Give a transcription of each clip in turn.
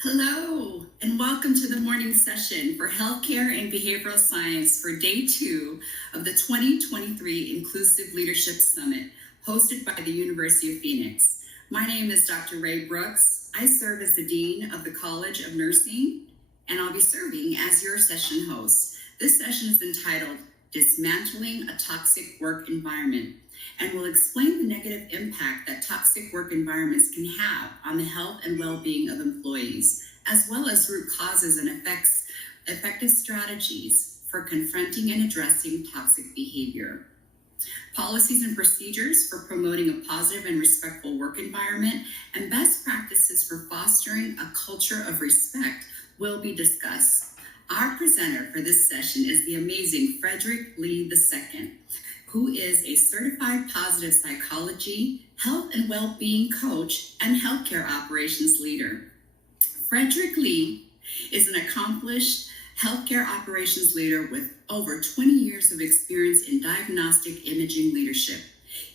Hello, and welcome to the morning session for Healthcare and Behavioral Science for Day 2 of the 2023 Inclusive Leadership Summit, hosted by the University of Phoenix. My name is Dr. Ray Brooks. I serve as the Dean of the College of Nursing, and I'll be serving as your session host. This session is entitled Dismantling a Toxic Work Environment, and will explain the negative impact that toxic work environments can have on the health and well-being of employees, as well as root causes and effective strategies for confronting and addressing toxic behavior. Policies and procedures for promoting a positive and respectful work environment and best practices for fostering a culture of respect will be discussed. Our presenter for this session is the amazing Fredrick D, who is a certified positive psychology, health and well-being coach, and healthcare operations leader. Fredrick D is an accomplished healthcare operations leader with over 20 years of experience in diagnostic imaging leadership.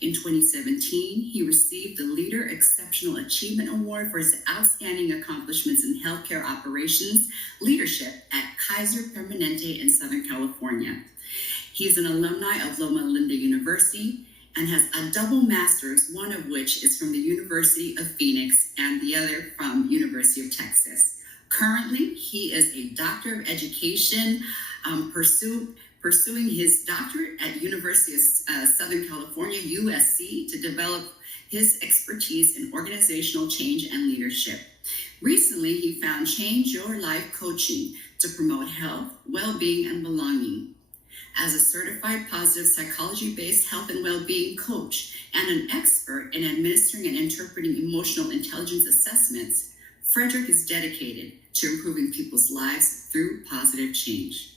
In 2017, he received the Leader Exceptional Achievement Award for his outstanding accomplishments in healthcare operations leadership at Kaiser Permanente in Southern California. He is an alumni of Loma Linda University and has a double master's, one of which is from the University of Phoenix and the other from University of Texas. Currently, he is a doctor of education, pursuing his doctorate at University of Southern California, USC, to develop his expertise in organizational change and leadership. Recently, he found Change Your Life Coaching to promote health, well-being, and belonging. As a certified positive psychology-based health and well-being coach and an expert in administering and interpreting emotional intelligence assessments, Fredrick is dedicated to improving people's lives through positive change.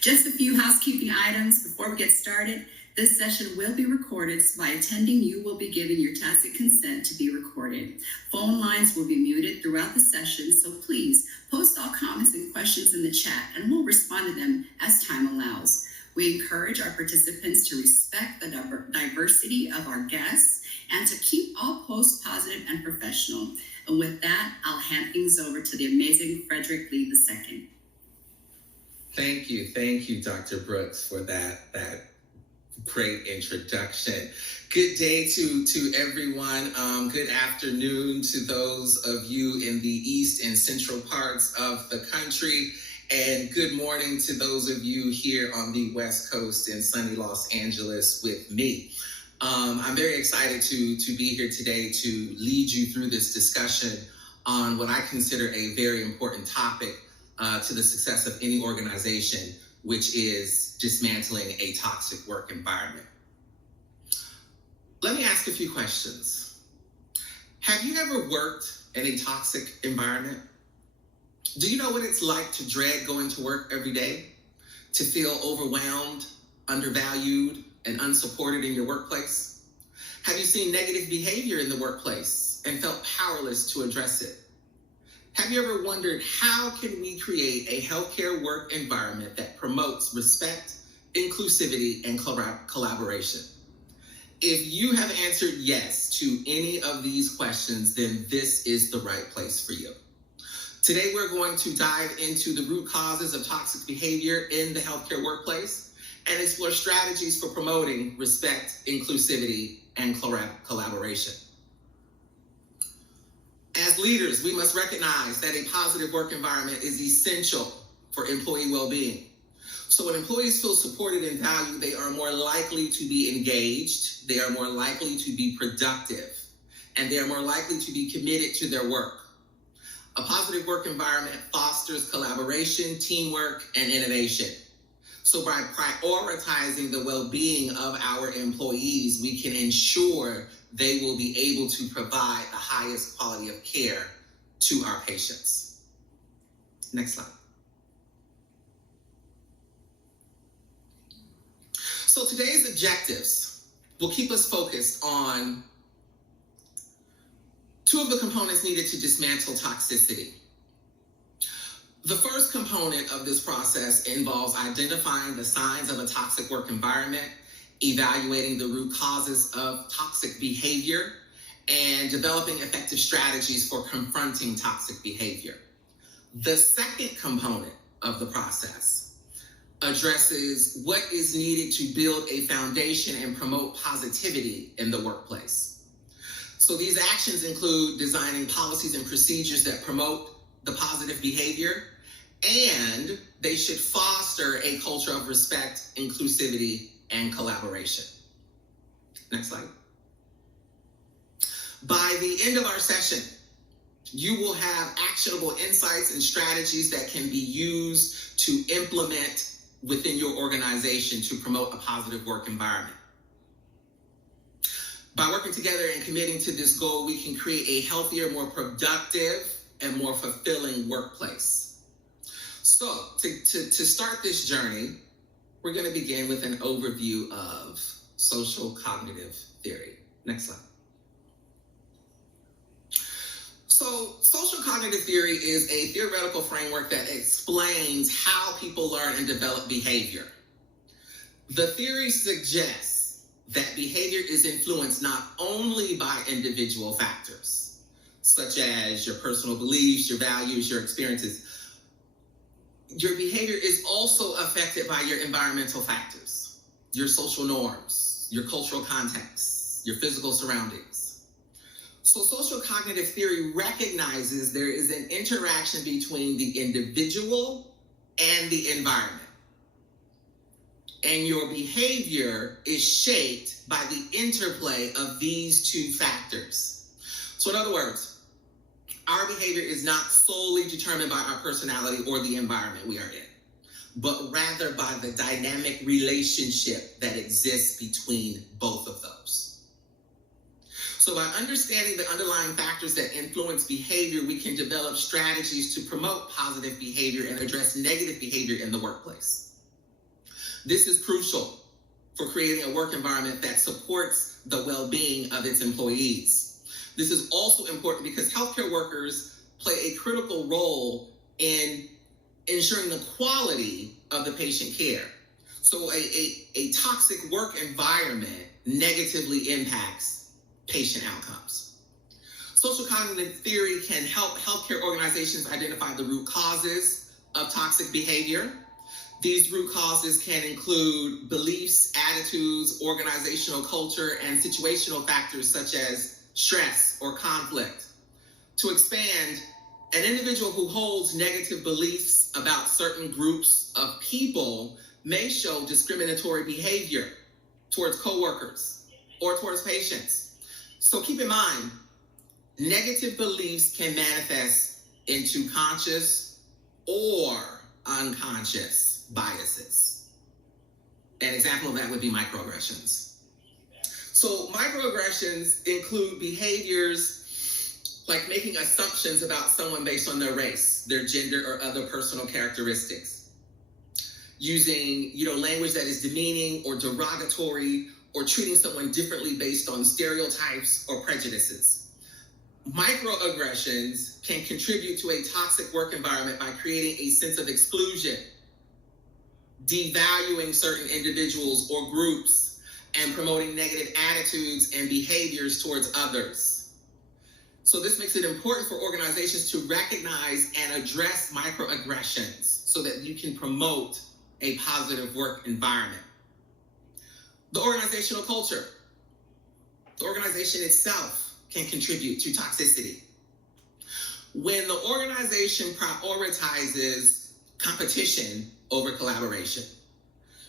Just a few housekeeping items before we get started. This session will be recorded, so by attending, you will be given your tacit consent to be recorded. Phone lines will be muted throughout the session, so please post all comments and questions in the chat, and we'll respond to them as time allows. We encourage our participants to respect the diversity of our guests and to keep all posts positive and professional. And with that, I'll hand things over to the amazing Fredrick D. II. Thank you, Dr. Brooks, for that great introduction. Good day to everyone. Good afternoon to those of you in the east and central parts of the country. And good morning to those of you here on the West Coast in sunny Los Angeles with me. I'm very excited to be here today to lead you through this discussion on what I consider a very important topic to the success of any organization, which is dismantling a toxic work environment. Let me ask a few questions. Have you ever worked in a toxic environment? Do you know what it's like to dread going to work every day? To feel overwhelmed, undervalued, and unsupported in your workplace? Have you seen negative behavior in the workplace and felt powerless to address it? Have you ever wondered, how can we create a healthcare work environment that promotes respect, inclusivity, and collaboration? If you have answered yes to any of these questions, then this is the right place for you. Today, we're going to dive into the root causes of toxic behavior in the healthcare workplace and explore strategies for promoting respect, inclusivity, and collaboration. As leaders, we must recognize that a positive work environment is essential for employee well-being. So when employees feel supported and valued, they are more likely to be engaged, they are more likely to be productive, and they are more likely to be committed to their work. A positive work environment fosters collaboration, teamwork, and innovation. So by prioritizing the well-being of our employees, we can ensure they will be able to provide the highest quality of care to our patients. Next slide. So today's objectives will keep us focused on two of the components needed to dismantle toxicity. The first component of this process involves identifying the signs of a toxic work environment, evaluating the root causes of toxic behavior, and developing effective strategies for confronting toxic behavior. The second component of the process addresses what is needed to build a foundation and promote positivity in the workplace. So these actions include designing policies and procedures that promote the positive behavior, and they should foster a culture of respect, inclusivity, and collaboration. Next slide. By the end of our session, you will have actionable insights and strategies that can be used to implement within your organization to promote a positive work environment. By working together and committing to this goal, we can create a healthier, more productive, and more fulfilling workplace. So to start this journey, we're going to begin with an overview of social cognitive theory. Next slide. So social cognitive theory is a theoretical framework that explains how people learn and develop behavior. The theory suggests that behavior is influenced not only by individual factors, such as your personal beliefs, your values, your experiences. Your behavior is also affected by your environmental factors, your social norms, your cultural context, your physical surroundings. So social cognitive theory recognizes there is an interaction between the individual and the environment. And your behavior is shaped by the interplay of these two factors. So in other words, our behavior is not solely determined by our personality or the environment we are in, but rather by the dynamic relationship that exists between both of those. So by understanding the underlying factors that influence behavior, we can develop strategies to promote positive behavior and address negative behavior in the workplace. This is crucial for creating a work environment that supports the well-being of its employees. This is also important because healthcare workers play a critical role in ensuring the quality of the patient care. So a toxic work environment negatively impacts patient outcomes. Social cognitive theory can help healthcare organizations identify the root causes of toxic behavior. These root causes can include beliefs, attitudes, organizational culture, and situational factors such as stress or conflict. To expand, an individual who holds negative beliefs about certain groups of people may show discriminatory behavior towards coworkers or towards patients. So keep in mind, negative beliefs can manifest into conscious or unconscious biases. An example of that would be microaggressions. So microaggressions include behaviors like making assumptions about someone based on their race, their gender, or other personal characteristics. Using, language that is demeaning or derogatory, or treating someone differently based on stereotypes or prejudices. Microaggressions can contribute to a toxic work environment by creating a sense of exclusion, devaluing certain individuals or groups, and promoting negative attitudes and behaviors towards others. So this makes it important for organizations to recognize and address microaggressions so that you can promote a positive work environment. The organizational culture. The organization itself can contribute to toxicity. When the organization prioritizes competition over collaboration.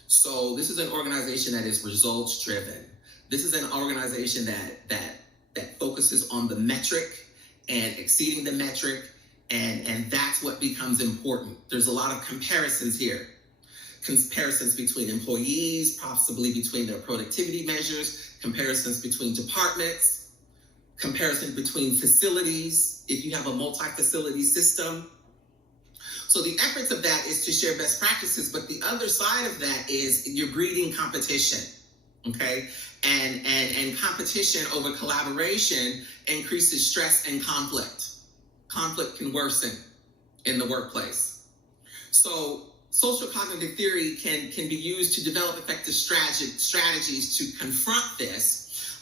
So this is an organization that is results driven. This is an organization that focuses on the metric and exceeding the metric, and that's what becomes important. There's a lot of comparisons here. Comparisons between employees, possibly between their productivity measures, comparisons between departments, comparison between facilities, if you have a multi-facility system. So the efforts of that is to share best practices, but the other side of that is you're breeding competition, okay? And competition over collaboration increases stress and conflict. Conflict can worsen in the workplace. So social cognitive theory can be used to develop effective strategies to confront this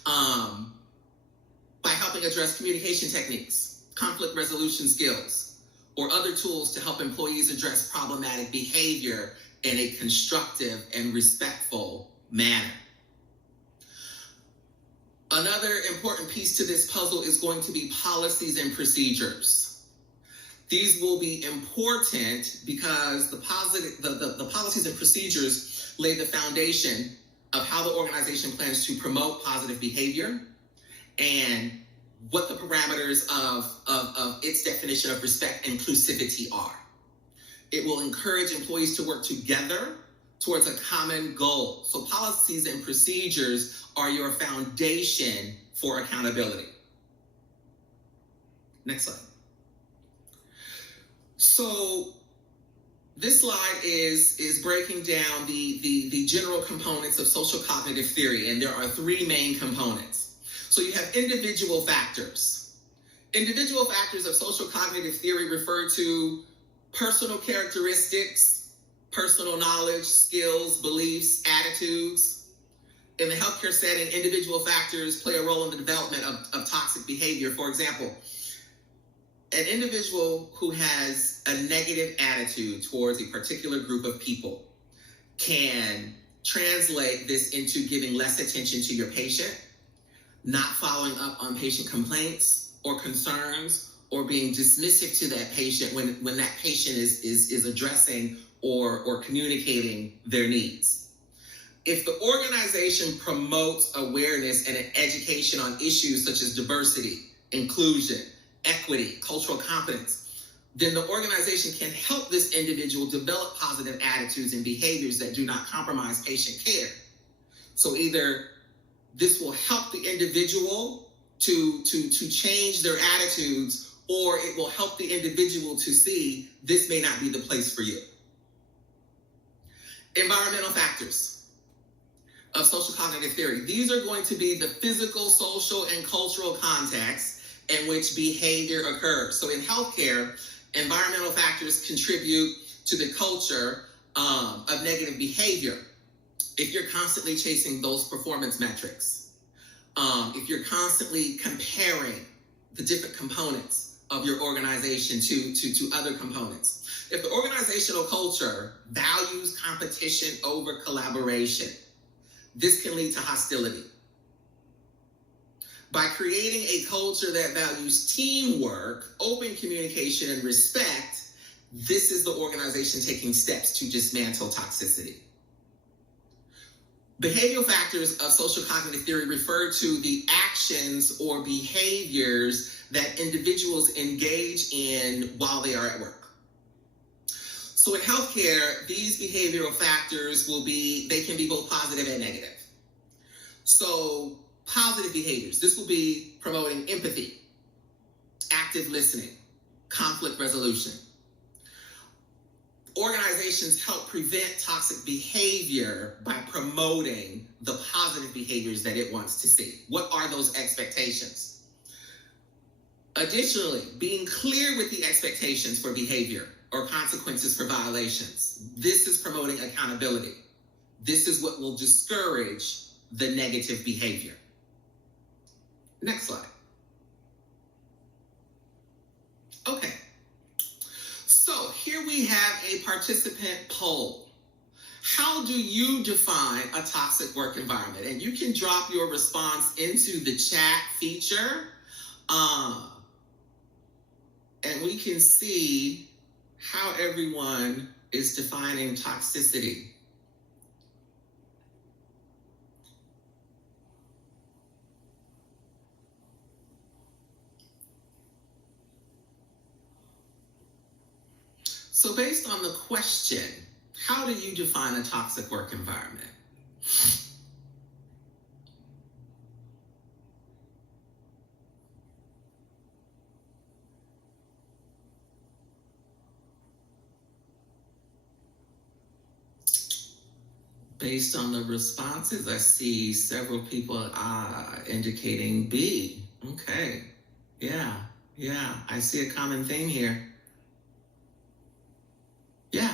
by helping address communication techniques, conflict resolution skills, or other tools to help employees address problematic behavior in a constructive and respectful manner. Another important piece to this puzzle is going to be policies and procedures. These will be important because the policies and procedures lay the foundation of how the organization plans to promote positive behavior and what the parameters of its definition of respect and inclusivity are. It will encourage employees to work together towards a common goal. So policies and procedures are your foundation for accountability. Next slide. So this slide is breaking down the general components of social cognitive theory, and there are three main components. So you have individual factors. Individual factors of social cognitive theory refer to personal characteristics, personal knowledge, skills, beliefs, attitudes. In the healthcare setting, individual factors play a role in the development of toxic behavior. For example, an individual who has a negative attitude towards a particular group of people can translate this into giving less attention to your patient, not following up on patient complaints or concerns, or being dismissive to that patient when that patient is addressing or communicating their needs. If the organization promotes awareness and an education on issues such as diversity, inclusion, equity, cultural competence, then the organization can help this individual develop positive attitudes and behaviors that do not compromise patient care. So either this will help the individual to change their attitudes, or it will help the individual to see this may not be the place for you. Environmental factors of social cognitive theory. These are going to be the physical, social, and cultural context in which behavior occurs. So in healthcare, environmental factors contribute to the culture of negative behavior. If you're constantly chasing those performance metrics, if you're constantly comparing the different components of your organization to other components, if the organizational culture values competition over collaboration, this can lead to hostility. By creating a culture that values teamwork, open communication, and respect, this is the organization taking steps to dismantle toxicity. Behavioral factors of social cognitive theory refer to the actions or behaviors that individuals engage in while they are at work. So in healthcare, these behavioral factors they can be both positive and negative. So positive behaviors, this will be promoting empathy, active listening, conflict resolution. Organizations help prevent toxic behavior by promoting the positive behaviors that it wants to see. What are those expectations? Additionally, being clear with the expectations for behavior or consequences for violations. This is promoting accountability. This is what will discourage the negative behavior. Next slide. Okay. So here we have a participant poll. How do you define a toxic work environment? And you can drop your response into the chat feature. And we can see how everyone is defining toxicity. So based on the question, how do you define a toxic work environment? Based on the responses, I see several people indicating B. Okay, yeah, I see a common theme here. Yeah,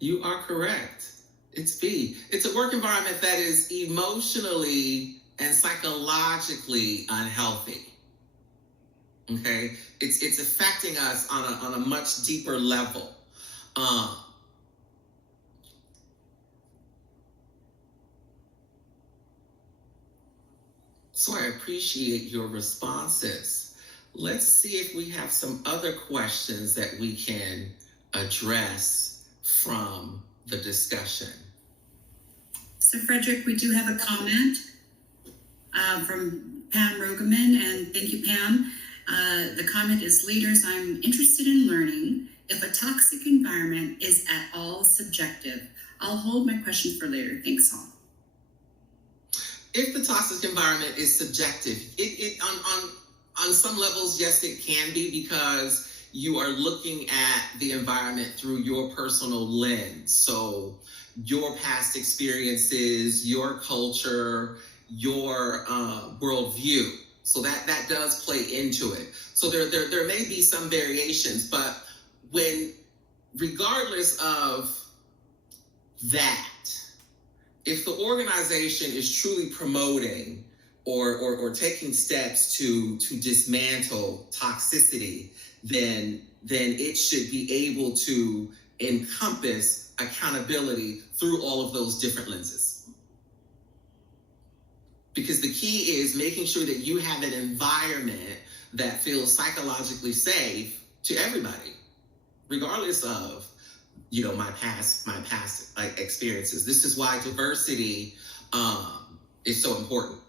you are correct. It's B. It's a work environment that is emotionally and psychologically unhealthy. Okay, it's affecting us on a much deeper level. So I appreciate your responses. Let's see if we have some other questions that we can address from the discussion. So Fredrick, we do have a comment from Pam Rogaman, and thank you, Pam. The comment is, leaders, I'm interested in learning if a toxic environment is at all subjective. I'll hold my question for later. Thanks all. If the toxic environment is subjective, it on some levels, yes, it can be, because you are looking at the environment through your personal lens. So your past experiences, your culture, your worldview. So that does play into it. So there may be some variations, but regardless of that, if the organization is truly promoting or taking steps to dismantle toxicity, then it should be able to encompass accountability through all of those different lenses. Because the key is making sure that you have an environment that feels psychologically safe to everybody, regardless of my past experiences. This is why diversity is so important.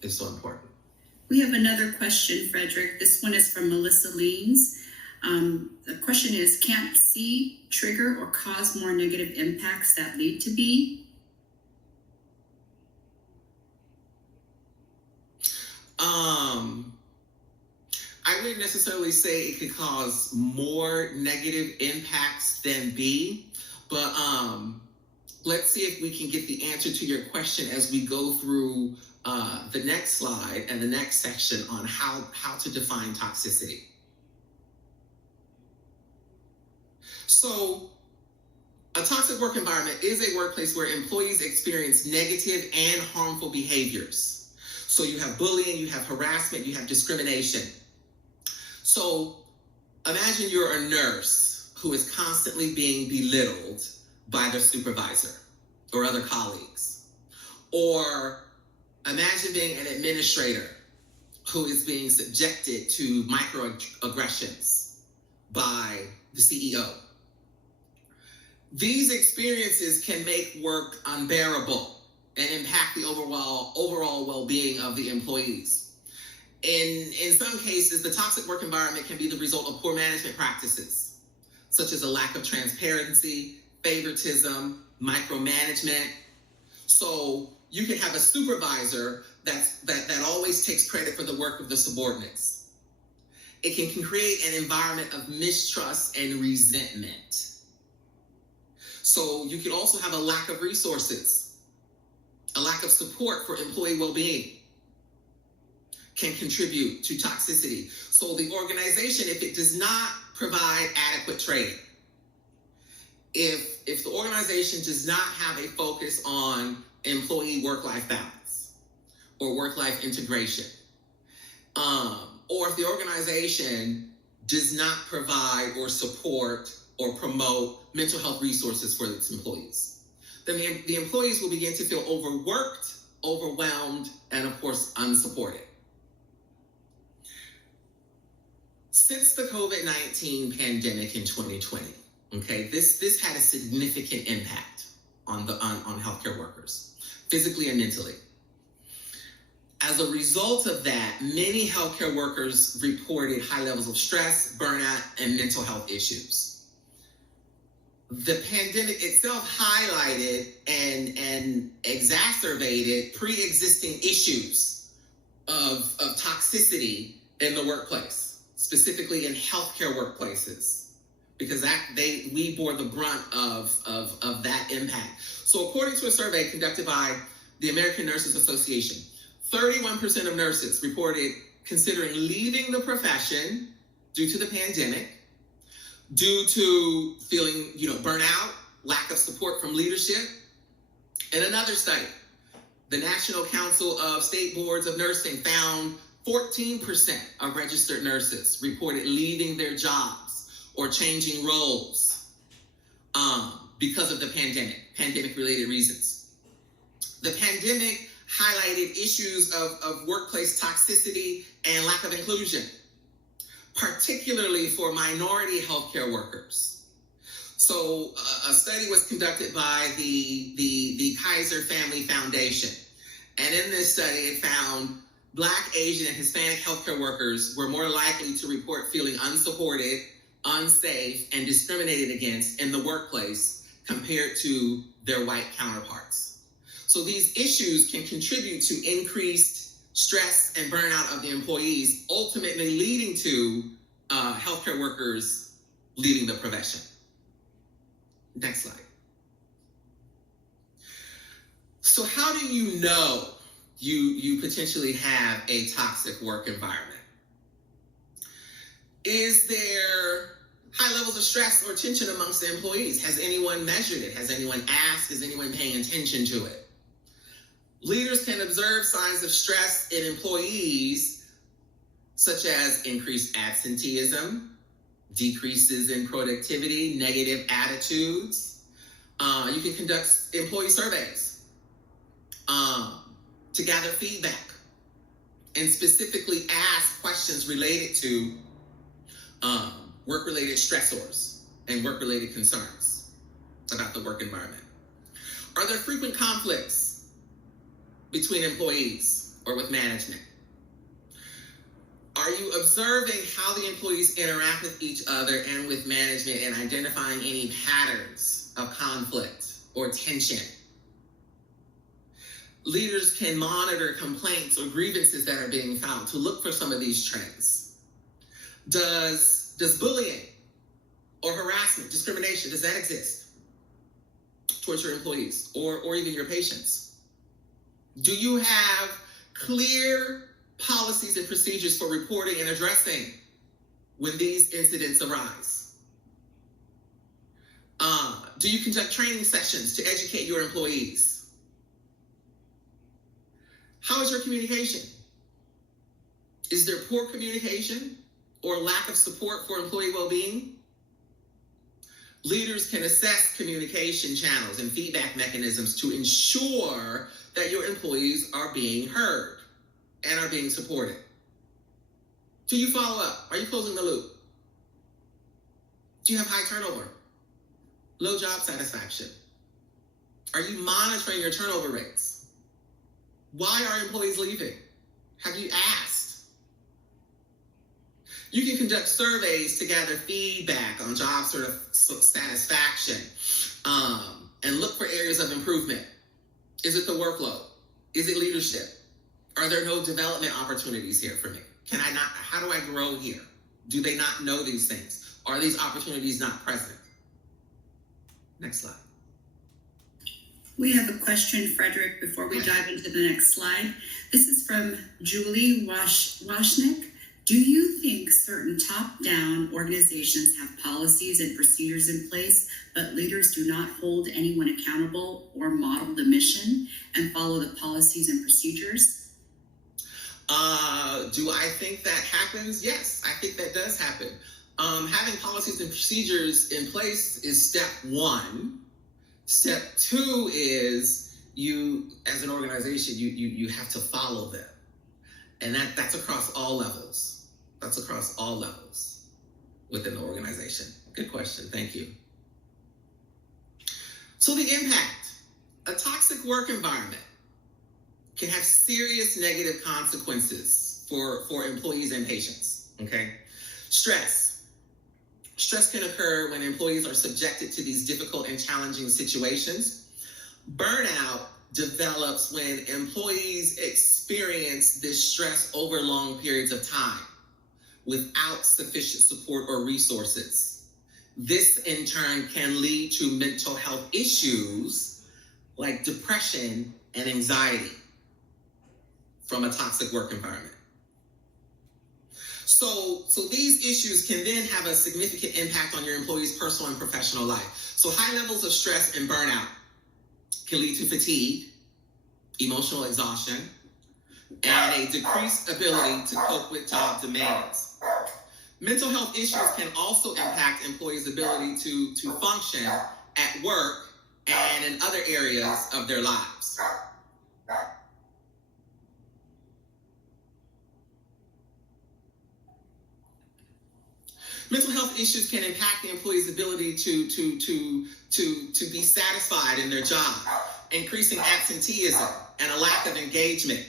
It's so important. We have another question, Fredrick. This one is from Melissa Leans. The question is, can't C trigger or cause more negative impacts that lead to B? I wouldn't necessarily say it could cause more negative impacts than B, but let's see if we can get the answer to your question as we go through the next slide and the next section on how to define toxicity. So a toxic work environment is a workplace where employees experience negative and harmful behaviors. So you have bullying, you have harassment, you have discrimination. So imagine you're a nurse who is constantly being belittled by their supervisor or other colleagues. Or imagine being an administrator who is being subjected to microaggressions by the CEO. These experiences can make work unbearable and impact the overall well-being of the employees. In some cases, the toxic work environment can be the result of poor management practices, such as a lack of transparency, favoritism, micromanagement. So you can have a supervisor that always takes credit for the work of the subordinates. It can create an environment of mistrust and resentment. So you can also have a lack of resources, a lack of support for employee well-being can contribute to toxicity. So the organization, if it does not provide adequate training, if the organization does not have a focus on employee work-life balance or work-life integration, or if the organization does not provide or support or promote mental health resources for its employees, then the employees will begin to feel overworked, overwhelmed, and of course, unsupported. Since the COVID-19 pandemic in 2020, okay, this had a significant impact on healthcare workers, physically and mentally. As a result of that, many healthcare workers reported high levels of stress, burnout, and mental health issues. The pandemic itself highlighted and exacerbated pre-existing issues of toxicity in the workplace, specifically in healthcare workplaces, because we bore the brunt of that impact. So according to a survey conducted by the American Nurses Association, 31% of nurses reported considering leaving the profession due to the pandemic, due to feeling, burnout, lack of support from leadership. In another study, The National Council of State Boards of Nursing found 14% of registered nurses reported leaving their jobs or changing roles because of the pandemic-related reasons. The pandemic highlighted issues of workplace toxicity and lack of inclusion, particularly for minority healthcare workers. So a study was conducted by the Kaiser Family Foundation. And in this study, it found Black, Asian, and Hispanic healthcare workers were more likely to report feeling unsupported, unsafe, and discriminated against in the workplace compared to their white counterparts. So these issues can contribute to increased stress and burnout of the employees, ultimately leading to healthcare workers leaving the profession. Next slide. So how do you know you potentially have a toxic work environment? Is there high levels of stress or tension amongst the employees? Has anyone measured it? Has anyone asked? Is anyone paying attention to it? Leaders can observe signs of stress in employees, such as increased absenteeism, decreases in productivity, negative attitudes. You can conduct employee surveys to gather feedback and specifically ask questions related to work-related stressors and work-related concerns about the work environment. Are there frequent conflicts between employees or with management? Are you observing how the employees interact with each other and with management and identifying any patterns of conflict or tension? Leaders can monitor complaints or grievances that are being filed to look for some of these trends. Does bullying or harassment, discrimination, does that exist towards your employees or even your patients? Do you have clear policies and procedures for reporting and addressing when these incidents arise? Do you conduct training sessions to educate your employees? How is your communication? Is there poor communication or lack of support for employee well-being? Leaders can assess communication channels and feedback mechanisms to ensure that your employees are being heard and are being supported. Do you follow up? Are you closing the loop? Do you have high turnover? Low job satisfaction? Are you monitoring your turnover rates? Why are employees leaving? Have you asked? You can conduct surveys to gather feedback on job sort of satisfaction and look for areas of improvement. Is it the workload? Is it leadership? Are there no development opportunities here for me? How do I grow here? Do they not know these things? Are these opportunities not present? Next slide. We have a question, Fredrick, before we dive into the next slide. This is from Julie Washnick. Do you think certain top-down organizations have policies and procedures in place, but leaders do not hold anyone accountable or model the mission and follow the policies and procedures? Do I think that happens? Yes, I think that does happen. Having policies and procedures in place is step one. Step two is you, as an organization, you have to follow them. And that's across all levels. That's across all levels within the organization. Good question, thank you. So the impact, a toxic work environment can have serious negative consequences for employees and patients, okay? Stress can occur when employees are subjected to these difficult and challenging situations. Burnout develops when employees experience this stress over long periods of time without sufficient support or resources. This in turn can lead to mental health issues like depression and anxiety from a toxic work environment. So these issues can then have a significant impact on your employees' personal and professional life. So high levels of stress and burnout can lead to fatigue, emotional exhaustion, and a decreased ability to cope with job demands. Mental health issues can also impact employees' ability to function at work and in other areas of their lives. Mental health issues can impact the employee's ability to be satisfied in their job, increasing absenteeism and a lack of engagement.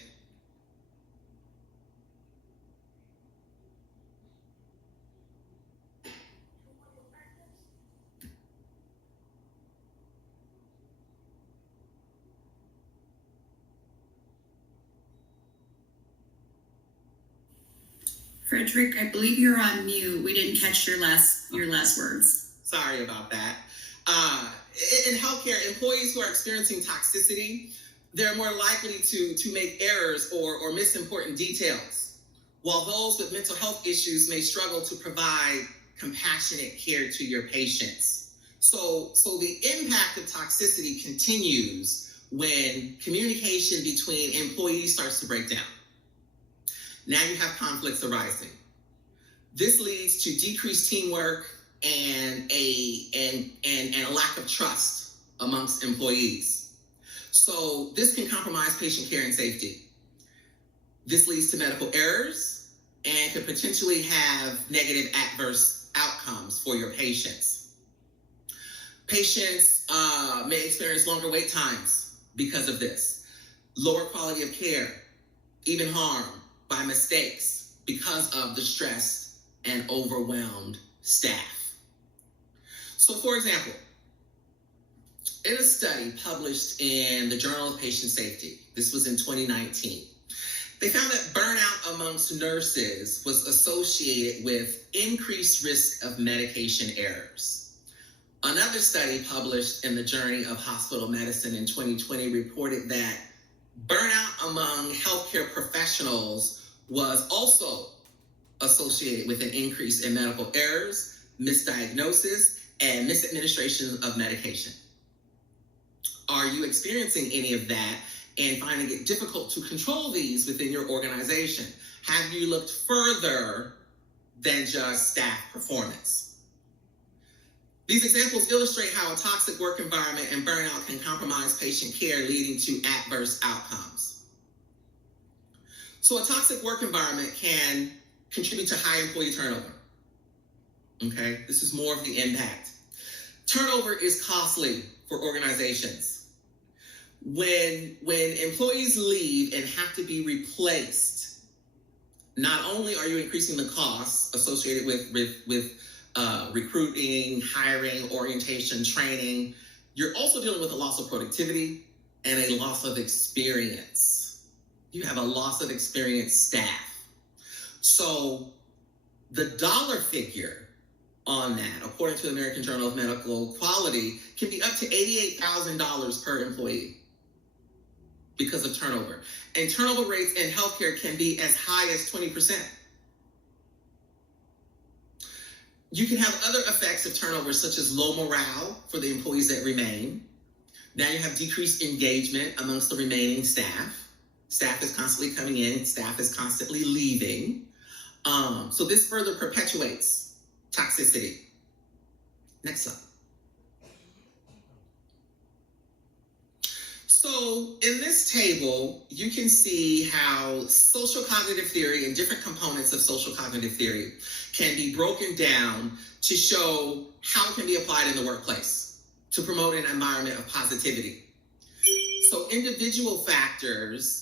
Fredrick, I believe you're on mute. We didn't catch your last words. Sorry about that. In healthcare, employees who are experiencing toxicity, they're more likely to make errors or miss important details, while those with mental health issues may struggle to provide compassionate care to your patients. So the impact of toxicity continues when communication between employees starts to break down. Now you have conflicts arising. This leads to decreased teamwork and a lack of trust amongst employees. So this can compromise patient care and safety. This leads to medical errors and could potentially have negative adverse outcomes for your patients. Patients may experience longer wait times because of this, lower quality of care, even harm by mistakes because of the stressed and overwhelmed staff. So for example, in a study published in the Journal of Patient Safety, this was in 2019, they found that burnout amongst nurses was associated with increased risk of medication errors. Another study published in the Journal of Hospital Medicine in 2020 reported that burnout among healthcare professionals was also associated with an increase in medical errors, misdiagnosis, and misadministration of medication. Are you experiencing any of that and finding it difficult to control these within your organization? Have you looked further than just staff performance? These examples illustrate how a toxic work environment and burnout can compromise patient care, leading to adverse outcomes. So a toxic work environment can contribute to high employee turnover. Okay, this is more of the impact. Turnover is costly for organizations. When employees leave and have to be replaced, not only are you increasing the costs associated with recruiting, hiring, orientation, training, you're also dealing with a loss of productivity and a loss of experience. You have a loss of experienced staff. So the dollar figure on that, according to the American Journal of Medical Quality, can be up to $88,000 per employee because of turnover. And turnover rates in healthcare can be as high as 20%. You can have other effects of turnover, such as low morale for the employees that remain. Now you have decreased engagement amongst the remaining staff. Staff is constantly coming in, staff is constantly leaving. So this further perpetuates toxicity. Next slide. So in this table, you can see how social cognitive theory and different components of social cognitive theory can be broken down to show how it can be applied in the workplace to promote an environment of positivity. So individual factors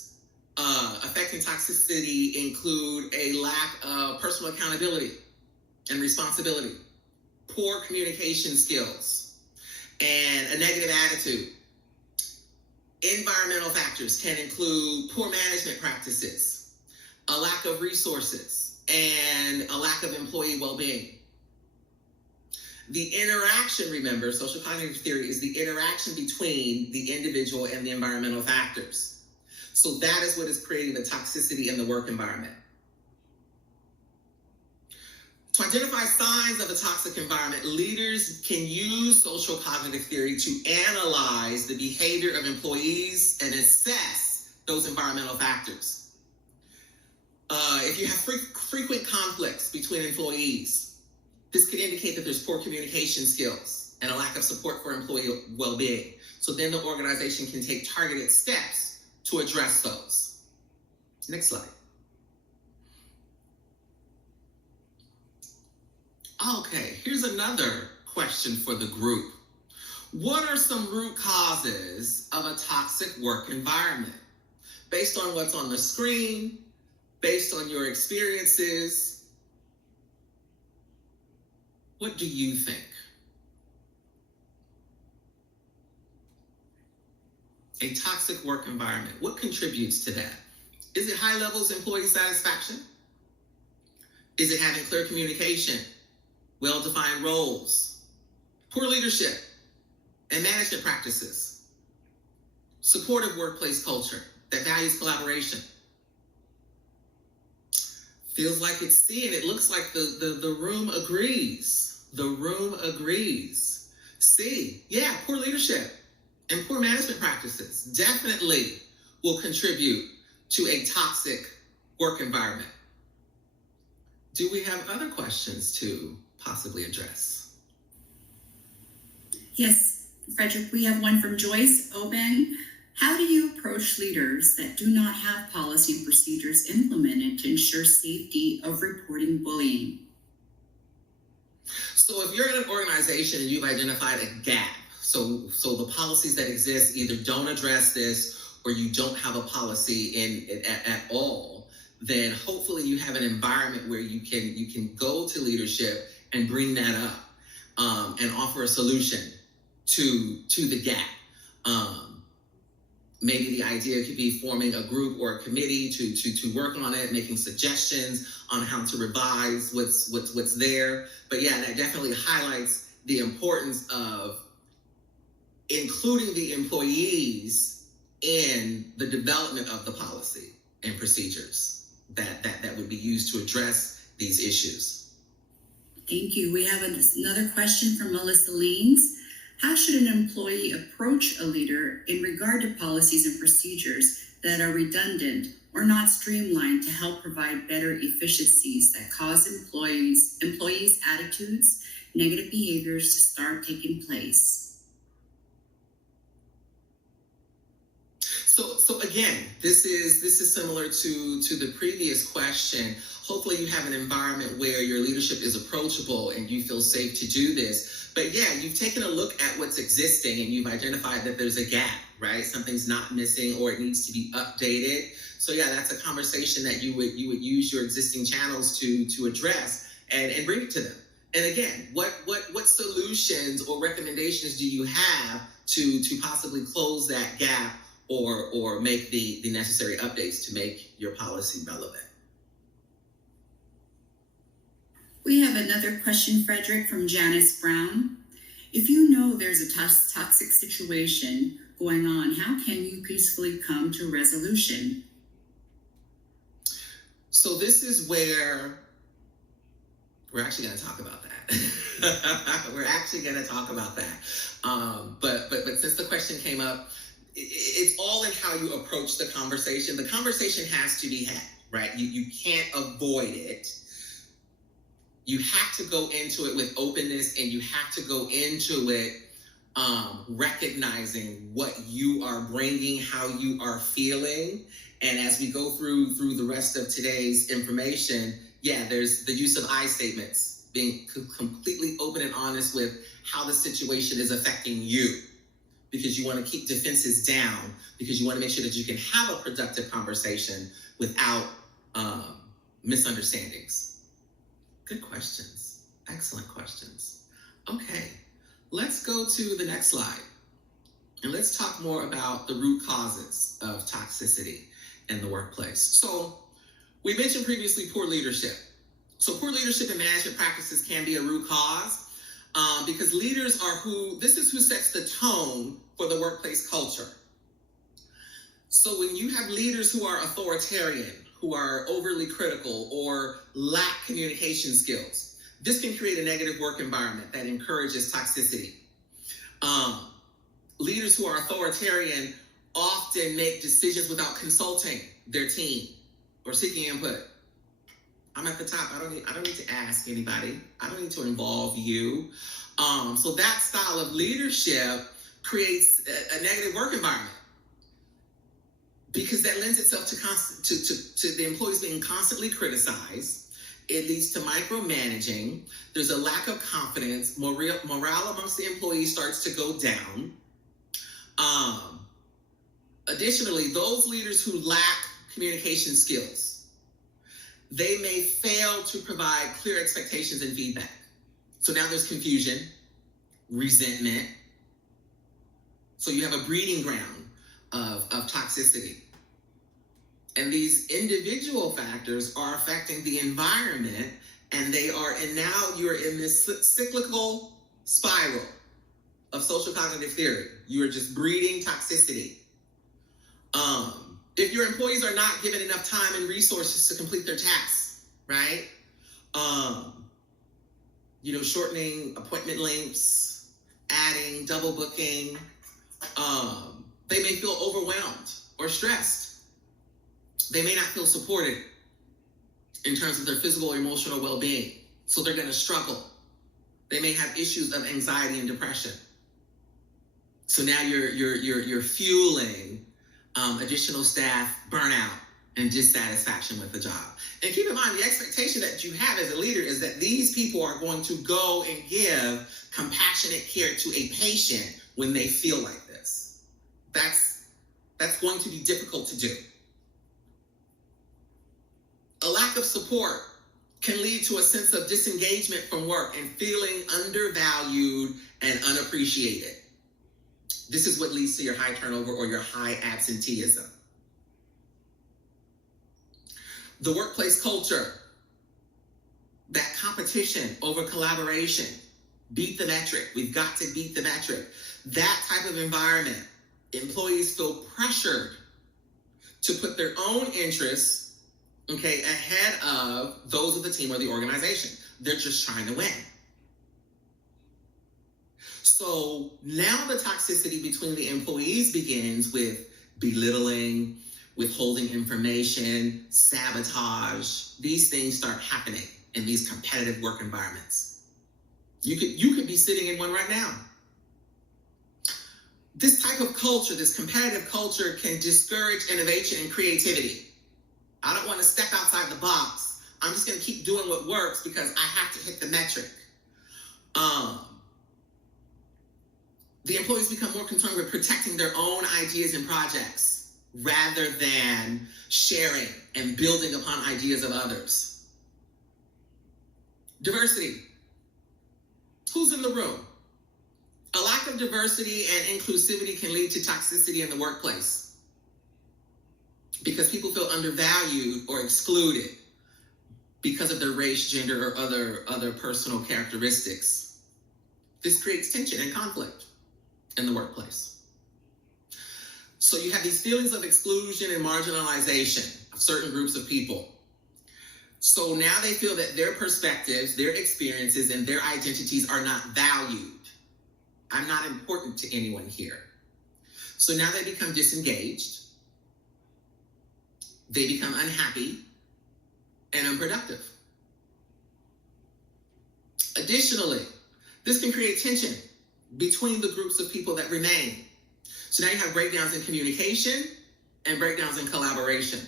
affecting toxicity include a lack of personal accountability and responsibility, poor communication skills, and a negative attitude. Environmental factors can include poor management practices, a lack of resources, and a lack of employee well-being. The interaction, remember, social cognitive theory is the interaction between the individual and the environmental factors. So that is what is creating the toxicity in the work environment. To identify signs of a toxic environment, leaders can use social cognitive theory to analyze the behavior of employees and assess those environmental factors. If you have frequent conflicts between employees, this could indicate that there's poor communication skills and a lack of support for employee well-being. So then the organization can take targeted steps to address those. Next slide. Okay, here's another question for the group. What are some root causes of a toxic work environment? Based on what's on the screen, based on your experiences, what do you think? A toxic work environment, what contributes to that? Is it high levels of employee satisfaction? Is it having clear communication, well-defined roles, poor leadership and management practices, supportive workplace culture that values collaboration? Feels like it's C, and it looks like the room agrees. The room agrees. C, yeah, poor leadership and poor management practices definitely will contribute to a toxic work environment. Do we have other questions to possibly address? Yes, Fredrick, we have one from Joyce Oben. How do you approach leaders that do not have policy and procedures implemented to ensure safety of reporting bullying? So if you're in an organization and you've identified a gap, so the policies that exist either don't address this or you don't have a policy at all, then hopefully you have an environment where you can go to leadership and bring that up and offer a solution to the gap. Maybe the idea could be forming a group or a committee to work on it, making suggestions on how to revise what's there. But yeah, that definitely highlights the importance of including the employees in the development of the policy and procedures that would be used to address these issues. Thank you. We have another question from Melissa Leans. How should an employee approach a leader in regard to policies and procedures that are redundant or not streamlined to help provide better efficiencies that cause employees' attitudes, negative behaviors to start taking place? So again, this is similar to the previous question. Hopefully you have an environment where your leadership is approachable and you feel safe to do this. But yeah, you've taken a look at what's existing and you've identified that there's a gap, right? Something's not missing or it needs to be updated. So yeah, that's a conversation that you would use your existing channels to address and bring it to them. And again, what solutions or recommendations do you have to possibly close that gap or make the necessary updates to make your policy relevant? We have another question, Fredrick, from Janice Brown. If you know there's a toxic situation going on, how can you peacefully come to a resolution? So this is where we're actually going to talk about that. We're actually going to talk about that. But since the question came up, it's all in how you approach the conversation. The conversation has to be had, right? You can't avoid it. You have to go into it with openness and you have to go into it recognizing what you are bringing, how you are feeling. And as we go through the rest of today's information, yeah, there's the use of I statements, being completely open and honest with how the situation is affecting you, because you want to keep defenses down, because you want to make sure that you can have a productive conversation without misunderstandings. Good questions. Excellent questions. Okay, let's go to the next slide. And let's talk more about the root causes of toxicity in the workplace. So we mentioned previously poor leadership. So poor leadership and management practices can be a root cause because leaders are who sets the tone for the workplace culture. So when you have leaders who are authoritarian, who are overly critical or lack communication skills, this can create a negative work environment that encourages toxicity. Leaders who are authoritarian often make decisions without consulting their team or seeking input. I'm at the top. I don't need to ask anybody. I don't need to involve you. So that style of leadership creates a negative work environment, because that lends itself to the employees being constantly criticized. It leads to micromanaging. There's a lack of confidence. Morale amongst the employees starts to go down. Additionally, those leaders who lack communication skills, they may fail to provide clear expectations and feedback. So now there's confusion, resentment. So you have a breeding ground of toxicity. And these individual factors are affecting the environment, and now you're in this cyclical spiral of social cognitive theory. You are just breeding toxicity. If your employees are not given enough time and resources to complete their tasks, right? Shortening appointment lengths, adding double booking, they may feel overwhelmed or stressed. They may not feel supported in terms of their physical or emotional well-being. So they're going to struggle. They may have issues of anxiety and depression. So now you're fueling additional staff burnout and dissatisfaction with the job. And keep in mind, the expectation that you have as a leader is that these people are going to go and give compassionate care to a patient when they feel like this. That's going to be difficult to do. A lack of support can lead to a sense of disengagement from work and feeling undervalued and unappreciated. This is what leads to your high turnover or your high absenteeism. The workplace culture, that competition over collaboration, beat the metric. We've got to beat the metric. That type of environment, employees feel pressured to put their own interests, ahead of those of the team or the organization. They're just trying to win. So now the toxicity between the employees begins with belittling, withholding information, sabotage. These things start happening in these competitive work environments. You could be sitting in one right now. This type of culture, this competitive culture, can discourage innovation and creativity. I don't want to step outside the box. I'm just going to keep doing what works because I have to hit the metric. The employees become more concerned with protecting their own ideas and projects rather than sharing and building upon ideas of others. Diversity. Who's in the room? A lack of diversity and inclusivity can lead to toxicity in the workplace because people feel undervalued or excluded because of their race, gender, or other personal characteristics. This creates tension and conflict in the workplace. So you have these feelings of exclusion and marginalization of certain groups of people. So now they feel that their perspectives, their experiences, and their identities are not valued. I'm not important to anyone here. So now they become disengaged. They become unhappy and unproductive. Additionally, this can create tension between the groups of people that remain. So now you have breakdowns in communication and breakdowns in collaboration.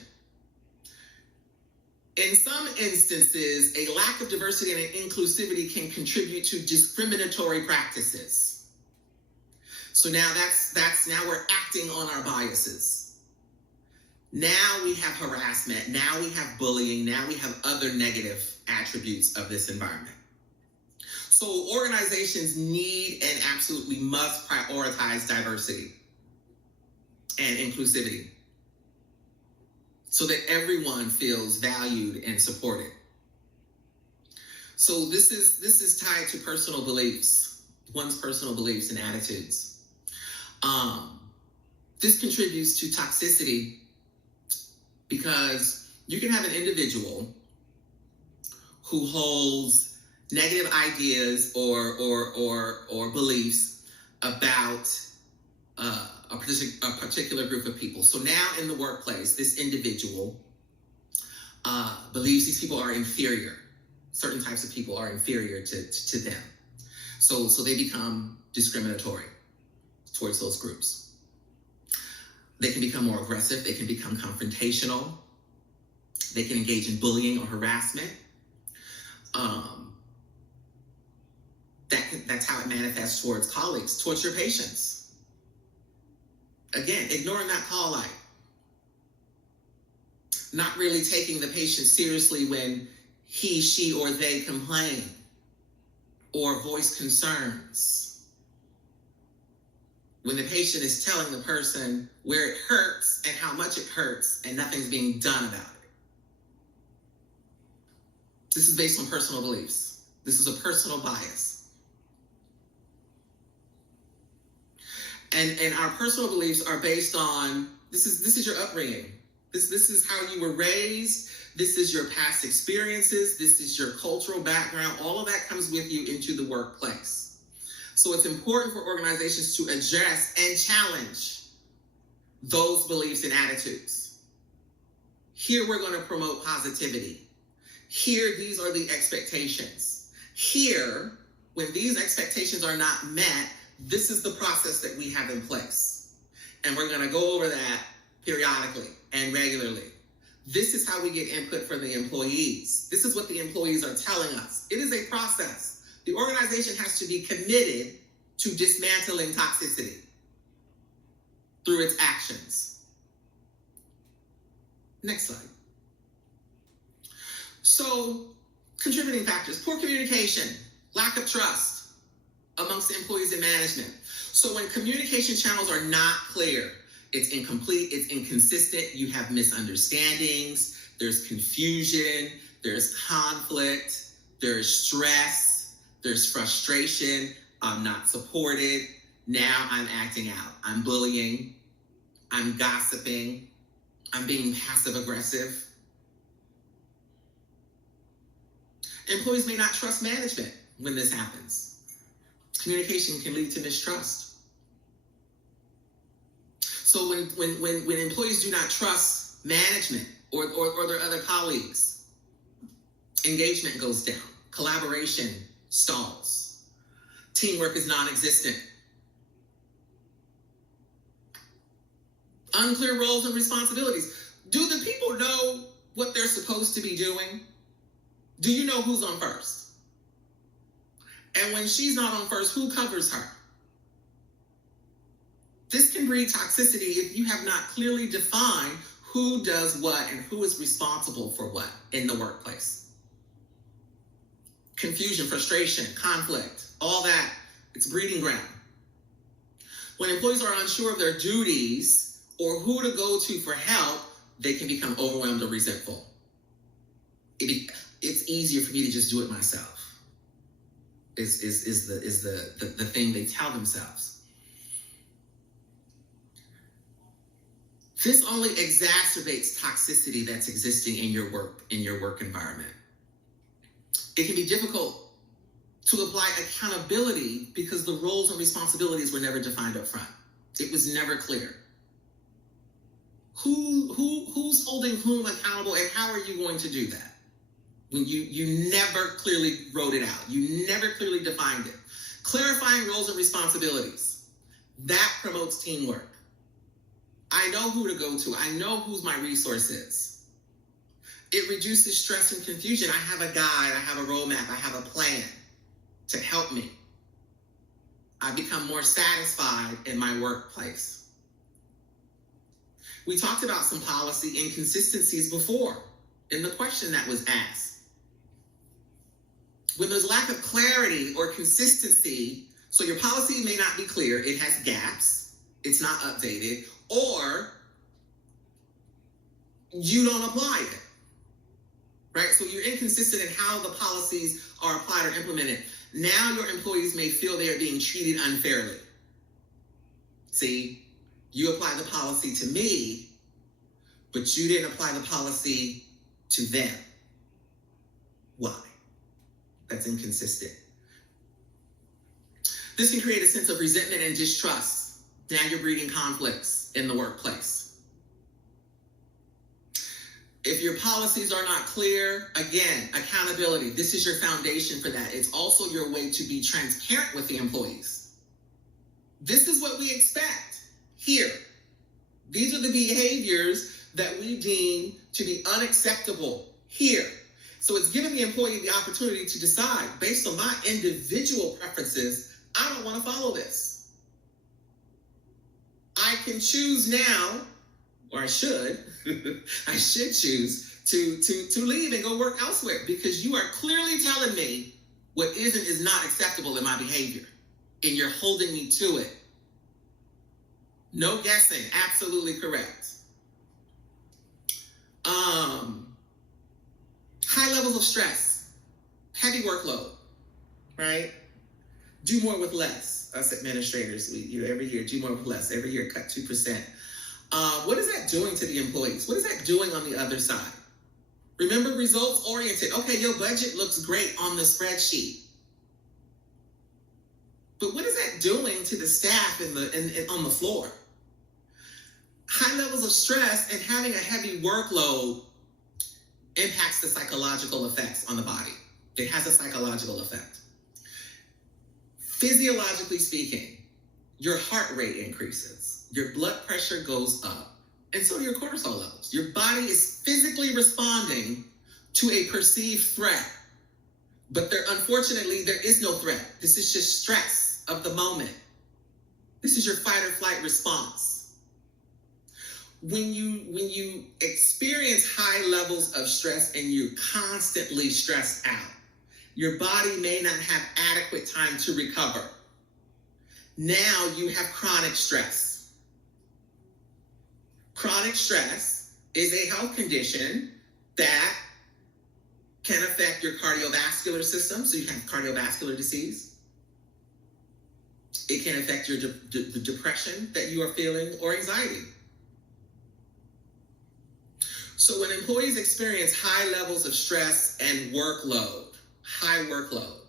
In some instances, a lack of diversity and inclusivity can contribute to discriminatory practices. So now now we're acting on our biases. Now we have harassment. Now we have bullying. Now we have other negative attributes of this environment. So organizations need and absolutely must prioritize diversity and inclusivity so that everyone feels valued and supported. So this is tied to personal beliefs, one's personal beliefs and attitudes. This contributes to toxicity because you can have an individual who holds negative ideas or beliefs about a a particular group of people. So now in the workplace, this individual believes these people are inferior. Certain types of people are inferior to them. So they become discriminatory towards those groups. They can become more aggressive. They can become confrontational. They can engage in bullying or harassment. That's how it manifests towards colleagues, towards your patients. Again, ignoring that call light. Not really taking the patient seriously when he, she, or they complain or voice concerns. When the patient is telling the person where it hurts and how much it hurts and nothing's being done about it. This is based on personal beliefs. This is a personal bias. And our personal beliefs are based on, this is your upbringing. This is how you were raised. This is your past experiences. This is your cultural background. All of that comes with you into the workplace. So it's important for organizations to address and challenge those beliefs and attitudes. Here we're going to promote positivity. Here, these are the expectations. Here, when these expectations are not met, this is the process that we have in place. And we're going to go over that periodically and regularly. This is how we get input from the employees. This is what the employees are telling us. It is a process. The organization has to be committed to dismantling toxicity through its actions. Next slide. So, contributing factors: poor communication, lack of trust amongst employees and management. So when communication channels are not clear, it's incomplete, it's inconsistent, you have misunderstandings, there's confusion, there's conflict, there's stress, there's frustration, I'm not supported, now I'm acting out, I'm bullying, I'm gossiping, I'm being passive aggressive. Employees may not trust management when this happens. Communication can lead to mistrust. So when employees do not trust management or their other colleagues, engagement goes down, collaboration stalls, teamwork is non-existent. Unclear roles and responsibilities. Do the people know what they're supposed to be doing? Do you know who's on first? And when she's not on first, who covers her? This can breed toxicity if you have not clearly defined who does what and who is responsible for what in the workplace. Confusion, frustration, conflict, all that, it's breeding ground. When employees are unsure of their duties or who to go to for help, they can become overwhelmed or resentful. It's easier for me to just do it myself. Is the thing they tell themselves. This only exacerbates toxicity that's existing in your work environment. It can be difficult to apply accountability because the roles and responsibilities were never defined up front. It was never clear. Who's holding whom accountable, and how are you going to do that? When you never clearly wrote it out. You never clearly defined it. Clarifying roles and responsibilities. That promotes teamwork. I know who to go to. I know who's my resource is. It reduces stress and confusion. I have a guide. I have a roadmap. I have a plan to help me. I become more satisfied in my workplace. We talked about some policy inconsistencies before in the question that was asked. When there's lack of clarity or consistency, so your policy may not be clear, it has gaps, it's not updated, or you don't apply it, right? So you're inconsistent in how the policies are applied or implemented. Now your employees may feel they are being treated unfairly. See, you apply the policy to me, but you didn't apply the policy to them. Why? That's inconsistent. This can create a sense of resentment and distrust Now you're breeding conflicts in the workplace. If your policies are not clear, again, accountability. This is your foundation for that. It's also your way to be transparent with the employees. This is what we expect here. These are the behaviors that we deem to be unacceptable here. So it's giving the employee the opportunity to decide, based on my individual preferences, I don't want to follow this. I can choose now, or I should, I should choose to leave and go work elsewhere, because you are clearly telling me what is not acceptable in my behavior, and you're holding me to it. No guessing, absolutely correct. High levels of stress, heavy workload, right? Do more with less. Us administrators, every year, do more with less. Every year, cut 2%. What is that doing to the employees? What is that doing on the other side? Remember, results oriented. Okay, your budget looks great on the spreadsheet. But what is that doing to the staff on the floor? High levels of stress and having a heavy workload impacts the psychological effects on the body. It has a psychological effect. Physiologically speaking, your heart rate increases, your blood pressure goes up, and so do your cortisol levels. Your body is physically responding to a perceived threat, but unfortunately, there is no threat. This is just stress of the moment. This is your fight or flight response. When you experience high levels of stress and you're constantly stressed out, your body may not have adequate time to recover. Now you have chronic stress. Chronic stress is a health condition that can affect your cardiovascular system, so you have cardiovascular disease. It can affect your the depression that you are feeling, or anxiety. So when employees experience high levels of stress and high workload,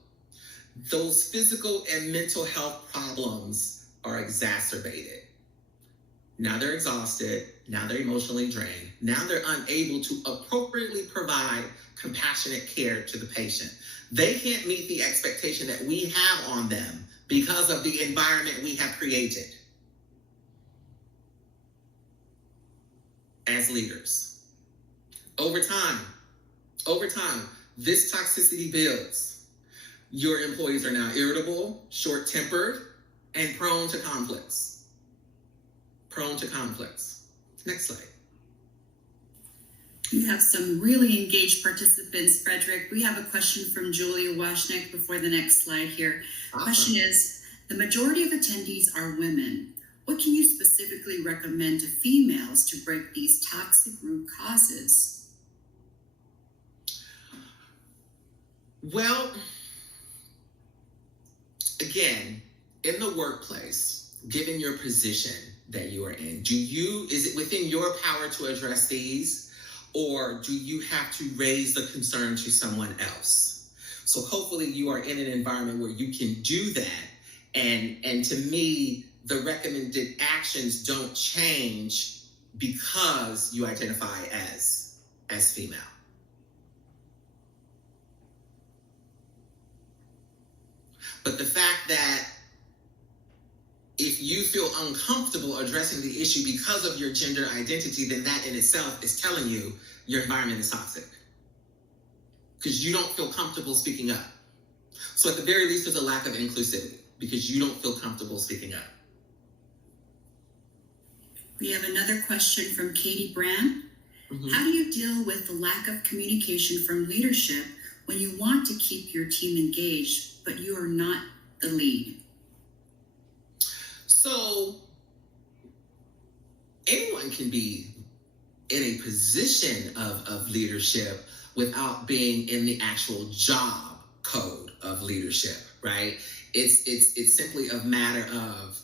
those physical and mental health problems are exacerbated. Now they're exhausted. Now they're emotionally drained. Now they're unable to appropriately provide compassionate care to the patient. They can't meet the expectation that we have on them because of the environment we have created as leaders. Over time, this toxicity builds. Your employees are now irritable, short-tempered, and prone to conflicts. Next slide. We have some really engaged participants, Fredrick. We have a question from Julia Washnick before the next slide here. Awesome. Question is, the majority of attendees are women. What can you specifically recommend to females to break these toxic root causes? Well, again, in the workplace, given your position that you are in, is it within your power to address these, or do you have to raise the concern to someone else? So hopefully you are in an environment where you can do that. And to me, the recommended actions don't change because you identify as female. But the fact that if you feel uncomfortable addressing the issue because of your gender identity, then that in itself is telling you your environment is toxic, because you don't feel comfortable speaking up. So at the very least, there's a lack of inclusivity because you don't feel comfortable speaking up. We have another question from Katie Brand. Mm-hmm. How do you deal with the lack of communication from leadership when you want to keep your team engaged, but you are not the lead? So anyone can be in a position of leadership without being in the actual job code of leadership, right? It's simply a matter of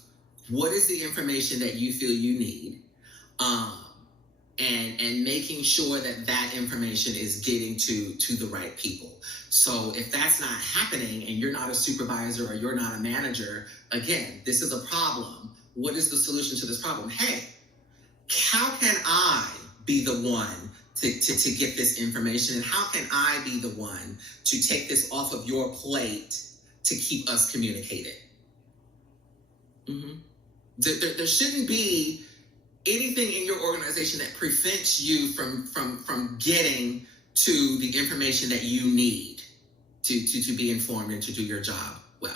what is the information that you feel you need, and making sure that information is getting to the right people. So if that's not happening and you're not a supervisor or you're not a manager, again, this is a problem what is the solution to this problem? Hey, how can I be the one to get this information? And how can I be the one to take this off of your plate to keep us communicated? Mm-hmm. There shouldn't be anything in your organization that prevents you from getting to the information that you need to be informed and to do your job well.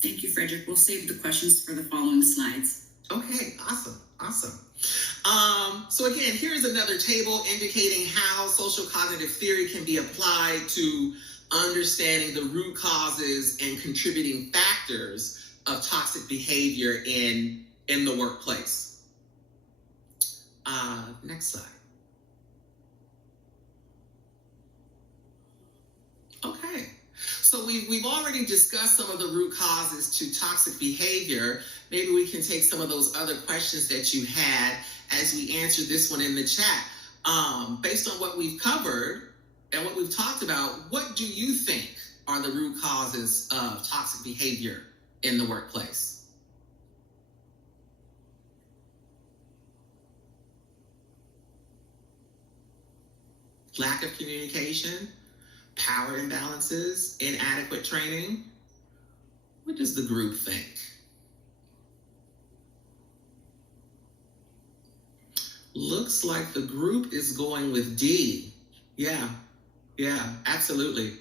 Thank you, Fredrick. We'll save the questions for the following slides. Okay, awesome. So again, here's another table indicating how social cognitive theory can be applied to understanding the root causes and contributing factors of toxic behavior in the workplace. Next slide. Okay, so we've already discussed some of the root causes to toxic behavior. Maybe we can take some of those other questions that you had as we answer this one in the chat. Based on what we've covered and what we've talked about, what do you think are the root causes of toxic behavior in the workplace? Lack of communication, power imbalances, inadequate training. What does the group think? Looks like the group is going with D. Yeah, absolutely.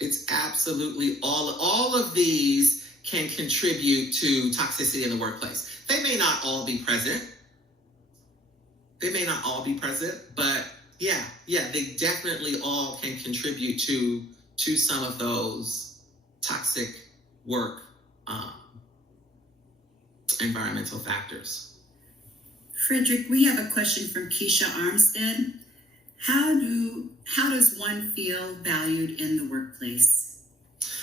It's absolutely all of these can contribute to toxicity in the workplace. They may not all be present. But yeah, they definitely all can contribute to some of those toxic work environmental factors. Fredrick, we have a question from Keisha Armstead. How does one feel valued in the workplace?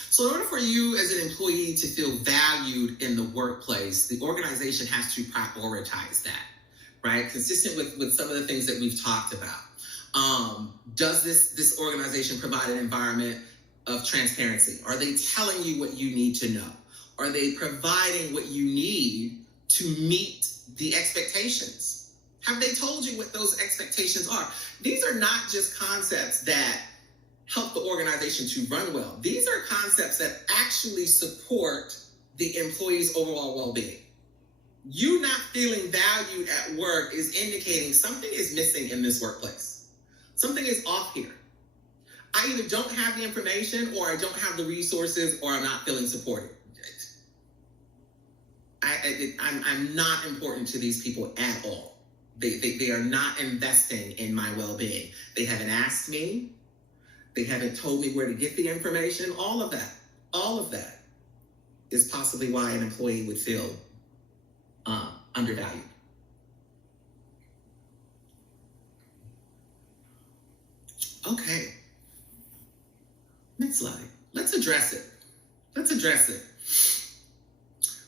So in order for you as an employee to feel valued in the workplace, the organization has to prioritize that, right? Consistent with some of the things that we've talked about. Does this organization provide an environment of transparency? Are they telling you what you need to know? Are they providing what you need to meet the expectations? Have they told you what those expectations are? These are not just concepts that help the organization to run well. These are concepts that actually support the employee's overall well-being. You not feeling valued at work is indicating something is missing in this workplace. Something is off here. I either don't have the information, or I don't have the resources, or I'm not feeling supported. I'm not important to these people at all. They are not investing in my well-being. They haven't asked me. They haven't told me where to get the information. All of that is possibly why an employee would feel undervalued. Okay. Next slide. Let's address it.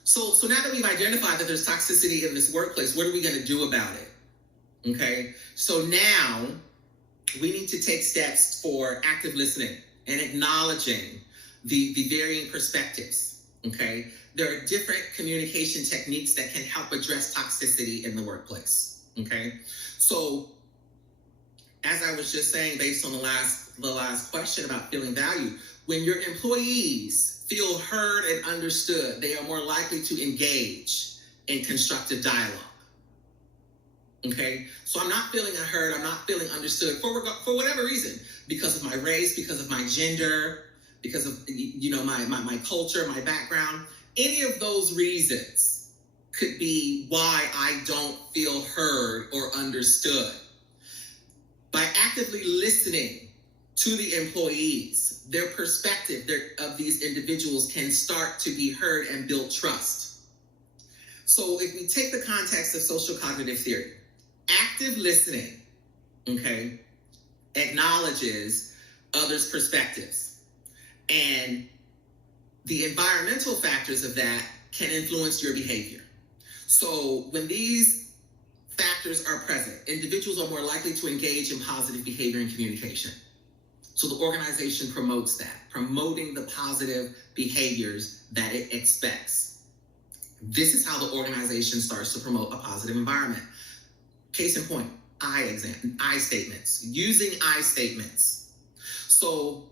So now that we've identified that there's toxicity in this workplace, what are we going to do about it? Okay. So now we need to take steps for active listening and acknowledging the varying perspectives. Okay. There are different communication techniques that can help address toxicity in the workplace. Okay. So as I was just saying, based on the last question about feeling valued, when your employees feel heard and understood, they are more likely to engage in constructive dialogue. Okay, so I'm not feeling heard, I'm not feeling understood for whatever reason, because of my race, because of my gender, because of my culture, my background. Any of those reasons could be why I don't feel heard or understood. By actively listening to the employees, their perspective of these individuals can start to be heard and build trust. So if we take the context of social cognitive theory, active listening, okay, acknowledges others' perspectives. And the environmental factors of that can influence your behavior. So when these factors are present, individuals are more likely to engage in positive behavior and communication. So the organization promotes that, promoting the positive behaviors that it expects. This is how the organization starts to promote a positive environment. Case in point, I statements, using I statements. So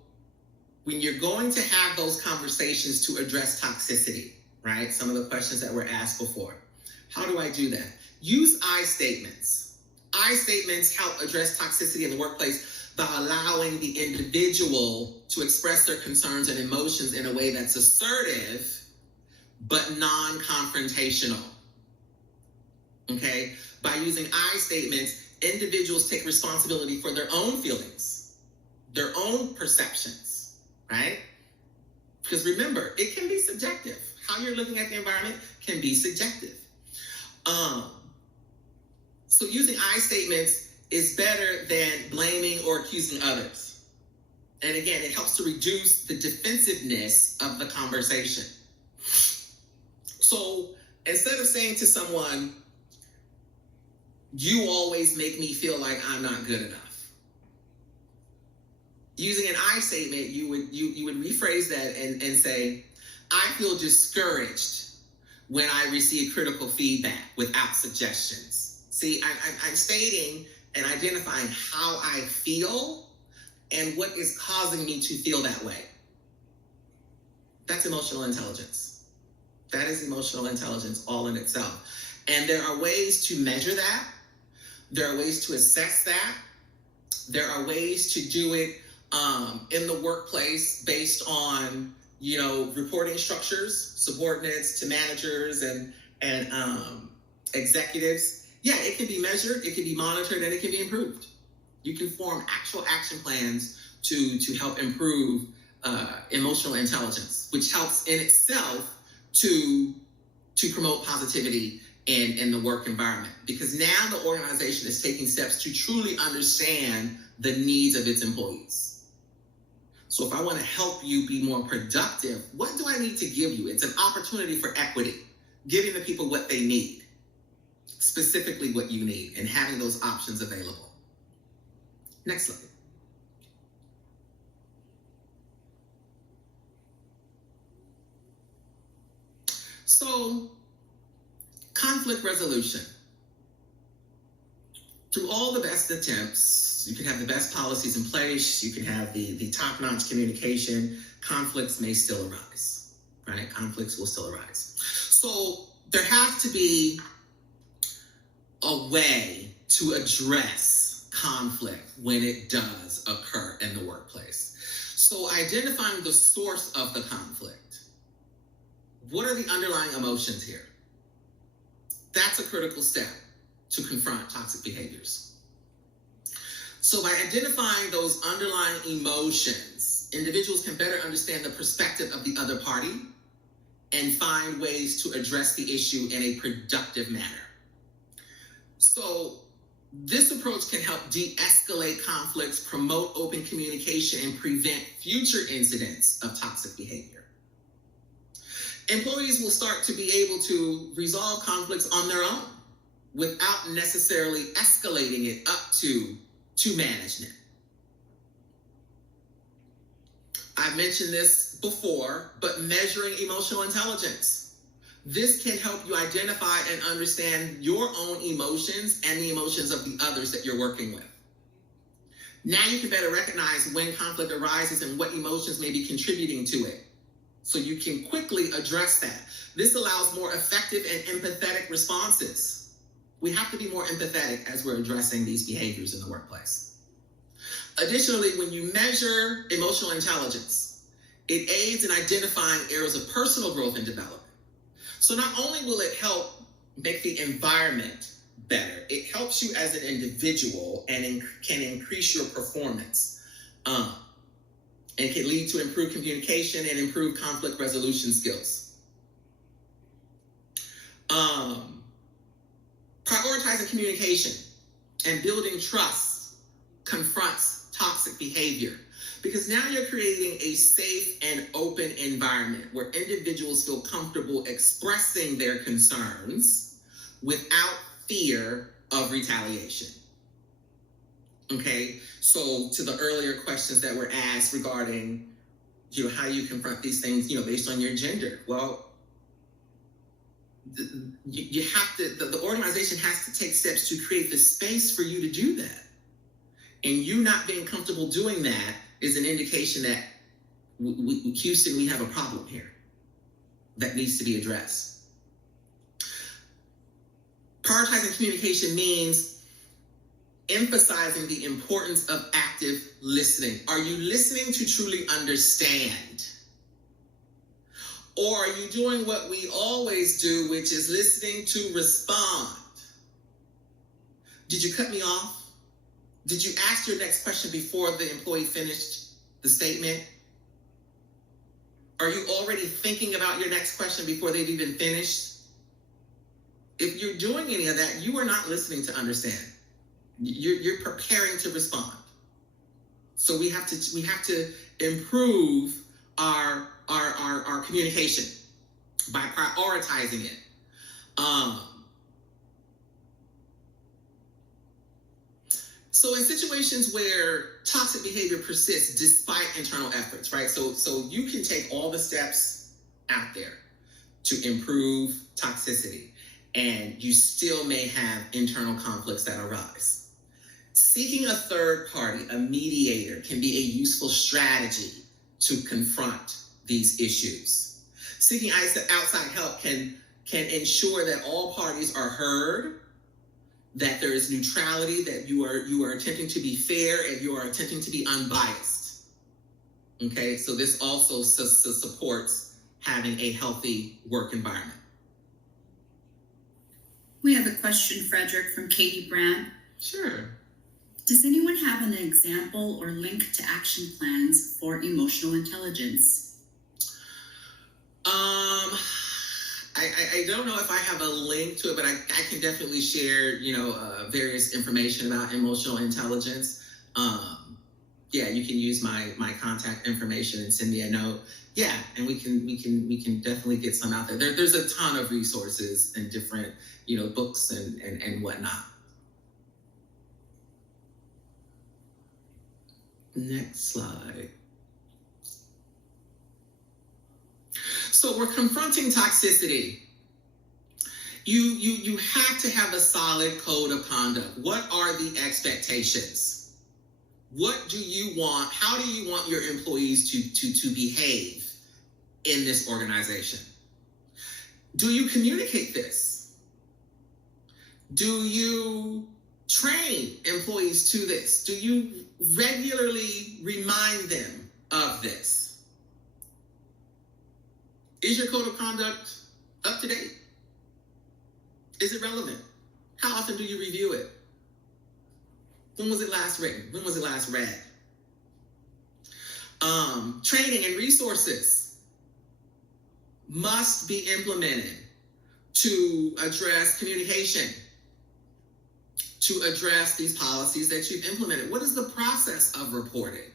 when you're going to have those conversations to address toxicity, right? Some of the questions that were asked before. How do I do that? Use I statements. I statements help address toxicity in the workplace by allowing the individual to express their concerns and emotions in a way that's assertive, but non-confrontational. Okay? By using I statements, individuals take responsibility for their own feelings, their own perceptions, right? Because remember, it can be subjective. How you're looking at the environment can be subjective. So using I statements is better than blaming or accusing others. And again, it helps to reduce the defensiveness of the conversation. So instead of saying to someone, you always make me feel like I'm not good enough, using an I statement, you would rephrase that and say, I feel discouraged when I receive critical feedback without suggestions. See, I'm stating and identifying how I feel and what is causing me to feel that way. That's emotional intelligence. That is emotional intelligence all in itself. And there are ways to measure that. There are ways to assess that. There are ways to do it in the workplace based on, reporting structures, subordinates to managers and executives. Yeah, it can be measured, it can be monitored, and it can be improved. You can form actual action plans to help improve emotional intelligence, which helps in itself to promote positivity in the work environment. Because now the organization is taking steps to truly understand the needs of its employees. So if I want to help you be more productive, what do I need to give you? It's an opportunity for equity, giving the people what they need, specifically what you need, and having those options available. Next slide. So, conflict resolution. Through all the best attempts, you can have the best policies in place, you can have the top-notch communication, conflicts may still arise, right? Conflicts will still arise. So there has to be a way to address conflict when it does occur in the workplace. So identifying the source of the conflict. What are the underlying emotions here? That's a critical step to confront toxic behaviors. So by identifying those underlying emotions, individuals can better understand the perspective of the other party and find ways to address the issue in a productive manner. So this approach can help de-escalate conflicts, promote open communication, and prevent future incidents of toxic behavior. Employees will start to be able to resolve conflicts on their own without necessarily escalating it up to management. I've mentioned this before, but measuring emotional intelligence. This can help you identify and understand your own emotions and the emotions of the others that you're working with. Now you can better recognize when conflict arises and what emotions may be contributing to it, so you can quickly address that. This allows more effective and empathetic responses. We have to be more empathetic as we're addressing these behaviors in the workplace. Additionally, when you measure emotional intelligence, it aids in identifying areas of personal growth and development. So not only will it help make the environment better, it helps you as an individual and can increase your performance. And can lead to improved communication and improved conflict resolution skills. Prioritizing communication and building trust confronts toxic behavior, because now you're creating a safe and open environment where individuals feel comfortable expressing their concerns without fear of retaliation. Okay, so to the earlier questions that were asked regarding, how you confront these things, based on your gender. Well, you have to, the organization has to take steps to create the space for you to do that. And you not being comfortable doing that is an indication that Houston, we have a problem here that needs to be addressed. Prioritizing communication means emphasizing the importance of active listening. Are you listening to truly understand? Or are you doing what we always do, which is listening to respond? Did you cut me off? Did you ask your next question before the employee finished the statement? Are you already thinking about your next question before they've even finished? If you're doing any of that, you are not listening to understand. You're preparing to respond. So we have to improve our communication by prioritizing it. So in situations where toxic behavior persists despite internal efforts, right? So you can take all the steps out there to improve toxicity, and you still may have internal conflicts that arise. Seeking a third party, a mediator, can be a useful strategy to confront these issues. Seeking outside help can ensure that all parties are heard, that there is neutrality, that you are attempting to be fair, and you are attempting to be unbiased. Okay, so this also supports having a healthy work environment. We have a question, Fredrick, from Katie Brandt. Sure. Does anyone have an example or link to action plans for emotional intelligence? I don't know if I have a link to it, but I can definitely share, various information about emotional intelligence. Yeah, you can use my contact information and send me a note. Yeah, and we can definitely get some out there. There's a ton of resources and different, books and whatnot. Next slide. So we're confronting toxicity. You have to have a solid code of conduct. What are the expectations? What do you want? How do you want your employees to behave in this organization? Do you communicate this? Do you train employees to this? Do you regularly remind them of this? Is your code of conduct up to date? Is it relevant? How often do you review it? When was it last written? When was it last read? Training and resources must be implemented to address communication, to address these policies that you've implemented. What is the process of reporting?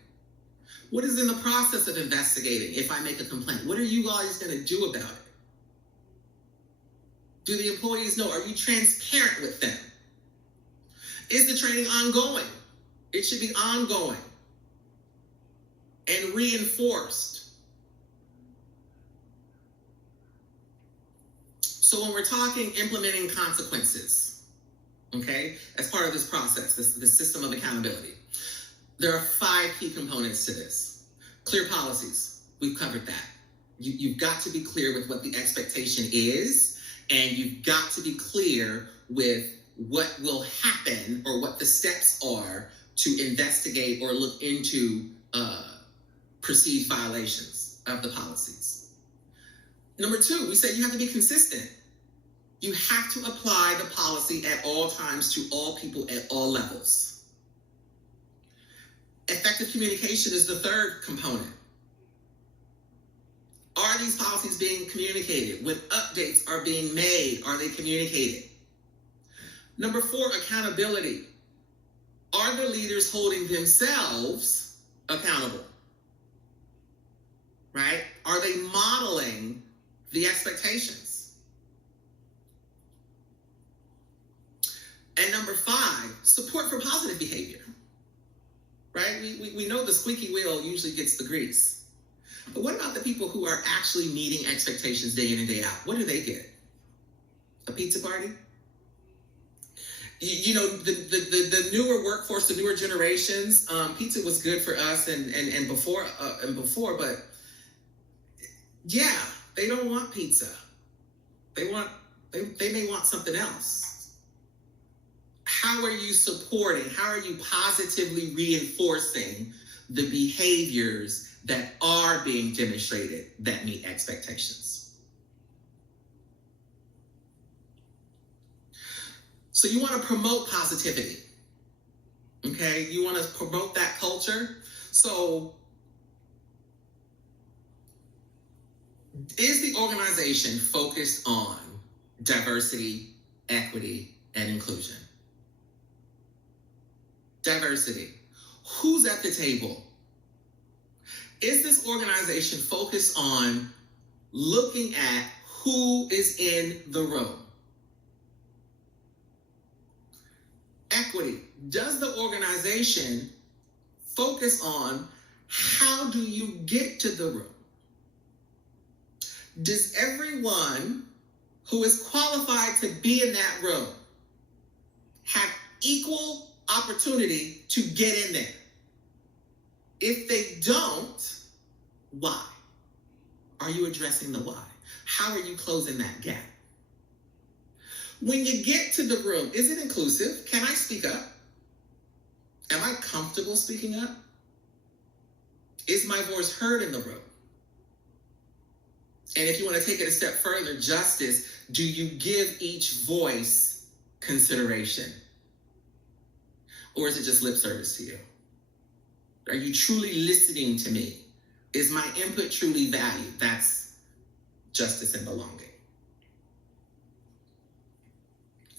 What is in the process of investigating if I make a complaint? What are you guys going to do about it? Do the employees know? Are you transparent with them? Is the training ongoing? It should be ongoing and reinforced. So when we're talking implementing consequences, okay, as part of this process, this system of accountability, there are 5 key components to this. Clear policies, we've covered that. You've got to be clear with what the expectation is, and you've got to be clear with what will happen or what the steps are to investigate or look into perceived violations of the policies. Number 2, we said you have to be consistent. You have to apply the policy at all times to all people at all levels. Effective communication is the 3rd component. Are these policies being communicated? When updates are being made, are they communicated? Number 4, accountability. Are the leaders holding themselves accountable? Right? Are they modeling the expectations? And number 5, support for positive behavior. right? We know the squeaky wheel usually gets the grease. But what about the people who are actually meeting expectations day in and day out? What do they get? A pizza party? You know, the newer workforce, the newer generations, pizza was good for us and before, but yeah, they don't want pizza. They may want something else. How are you supporting? How are you positively reinforcing the behaviors that are being demonstrated that meet expectations? So you want to promote positivity, okay? You want to promote that culture. So is the organization focused on diversity, equity, and inclusion? Diversity. Who's at the table? Is this organization focused on looking at who is in the room? Equity. Does the organization focus on how do you get to the room? Does everyone who is qualified to be in that room have equal opportunity to get in there? If they don't, why? Are you addressing the why? How are you closing that gap? When you get to the room, is it inclusive? Can I speak up? Am I comfortable speaking up? Is my voice heard in the room? And if you want to take it a step further, justice, do you give each voice consideration? Or is it just lip service to you? Are you truly listening to me? Is my input truly valued? That's justice and belonging.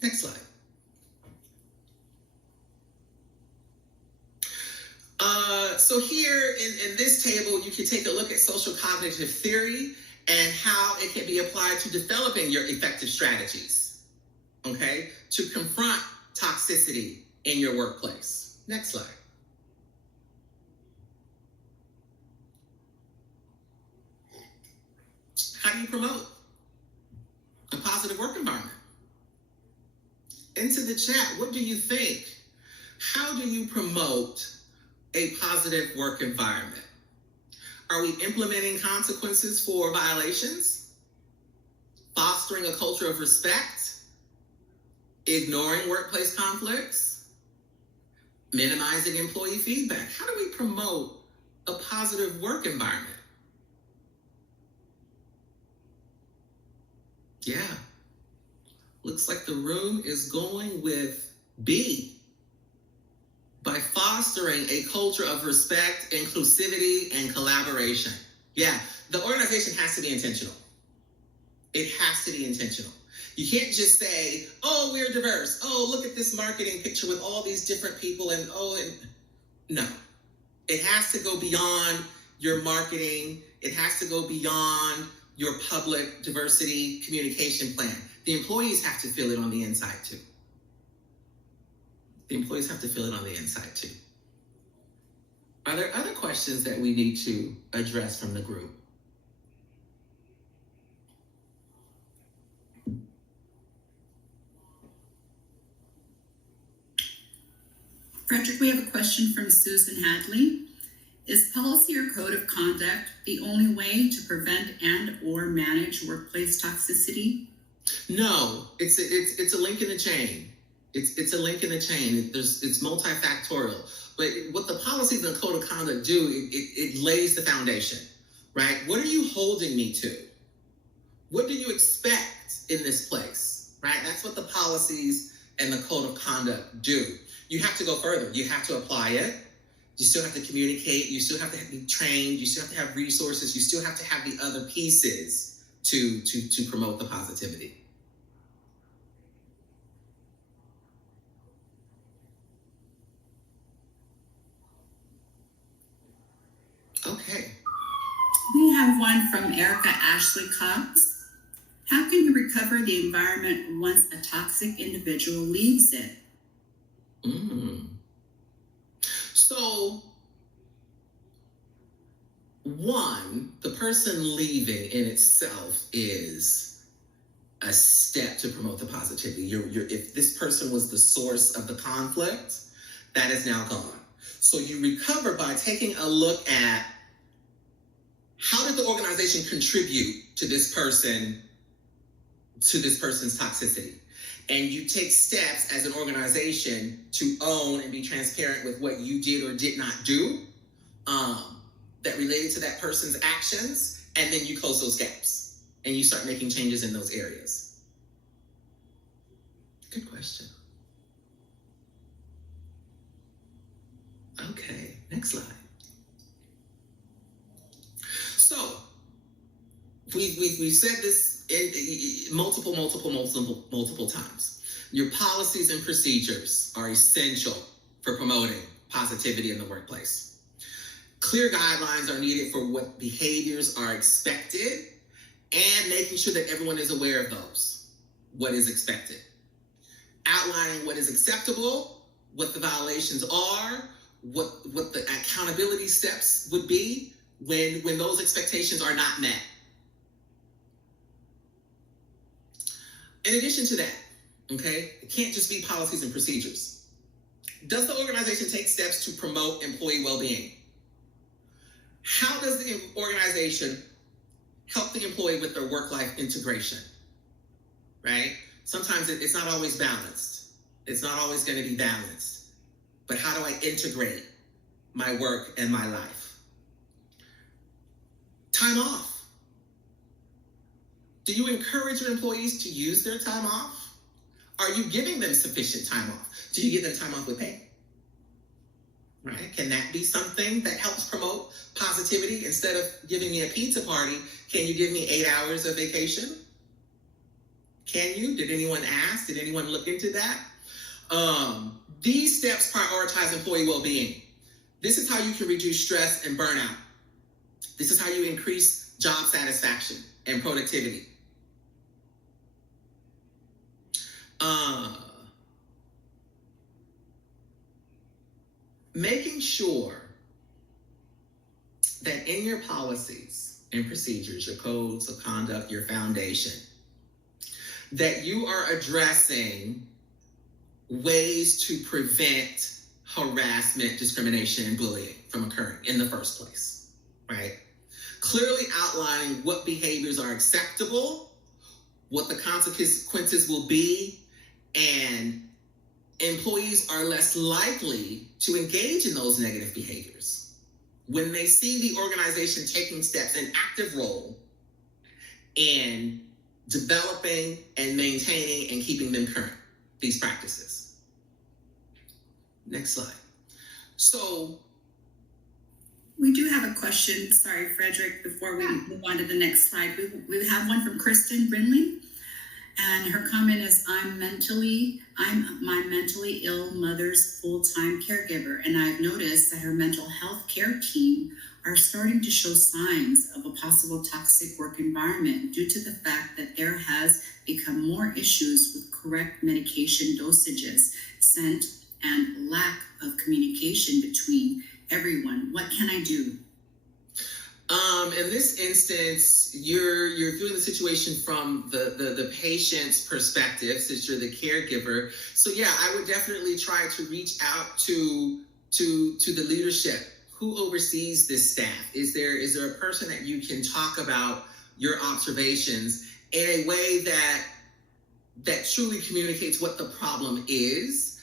Next slide. So here in this table, you can take a look at social cognitive theory and how it can be applied to developing your effective strategies, okay, to confront toxicity in your workplace. Next slide. How do you promote a positive work environment? Into the chat, what do you think? How do you promote a positive work environment? Are we implementing consequences for violations? Fostering a culture of respect? Ignoring workplace conflicts? Minimizing employee feedback? How do we promote a positive work environment? Yeah, looks like the room is going with B. By fostering a culture of respect, inclusivity, and collaboration. Yeah, the organization has to be intentional. It has to be intentional. You can't just say, oh, we're diverse. Oh, look at this marketing picture with all these different people and no. It has to go beyond your marketing. It has to go beyond your public diversity communication plan. The employees have to feel it on the inside too. The employees have to feel it on the inside too. Are there other questions that we need to address from the group? Fredrick, we have a question from Susan Hadley. Is policy or code of conduct the only way to prevent and or manage workplace toxicity? No, it's a link in the chain. It's a link in the chain. It's multifactorial. But what the policies and code of conduct do, it lays the foundation, right? What are you holding me to? What do you expect in this place, right? That's what the policies and the code of conduct do. You have to go further. You have to apply it. You still have to communicate. You still have to be trained. You still have to have resources. You still have to have the other pieces to promote the positivity. Okay. We have one from Erica Ashley Cox. How can you recover the environment once a toxic individual leaves it? So one, the person leaving in itself is a step to promote the positivity. If this person was the source of the conflict, that is now gone. So you recover by taking a look at how did the organization contribute to this person's toxicity. And you take steps as an organization to own and be transparent with what you did or did not do that related to that person's actions, and then you close those gaps and you start making changes in those areas. Good question. Okay, next slide. So we've said this multiple times. Your policies and procedures are essential for promoting positivity in the workplace. Clear guidelines are needed for what behaviors are expected and making sure that everyone is aware of those, what is expected. Outlining what is acceptable, what the violations are, what the accountability steps would be when those expectations are not met. In addition to that, okay, it can't just be policies and procedures. Does the organization take steps to promote employee well-being? How does the organization help the employee with their work-life integration, right? Sometimes it's not always balanced. It's not always going to be balanced. But how do I integrate my work and my life? Time off. Do you encourage your employees to use their time off? Are you giving them sufficient time off? Do you give them time off with pay? Right? Can that be something that helps promote positivity? Instead of giving me a pizza party, can you give me 8 hours of vacation? Can you? Did anyone ask? Did anyone look into that? These steps prioritize employee well-being. This is how you can reduce stress and burnout. This is how you increase job satisfaction and productivity. Making sure that in your policies and procedures, your codes of conduct, your foundation, that you are addressing ways to prevent harassment, discrimination, and bullying from occurring in the first place, right? Clearly outlining what behaviors are acceptable, what the consequences will be, and employees are less likely to engage in those negative behaviors when they see the organization taking steps, an active role in developing and maintaining and keeping them current, these practices. Next slide. So we do have a question, sorry, Fredrick, before we move on to the next slide. We have one from Kristen Brindley, and her comment is, I'm my mentally ill mother's full-time caregiver, and I've noticed that her mental health care team are starting to show signs of a possible toxic work environment due to the fact that there has become more issues with correct medication dosages sent and lack of communication between everyone. What can I do? In this instance, you're viewing the situation from the patient's perspective, since you're the caregiver. So yeah, I would definitely try to reach out to the leadership. Who oversees this staff? Is there a person that you can talk about your observations in a way that truly communicates what the problem is?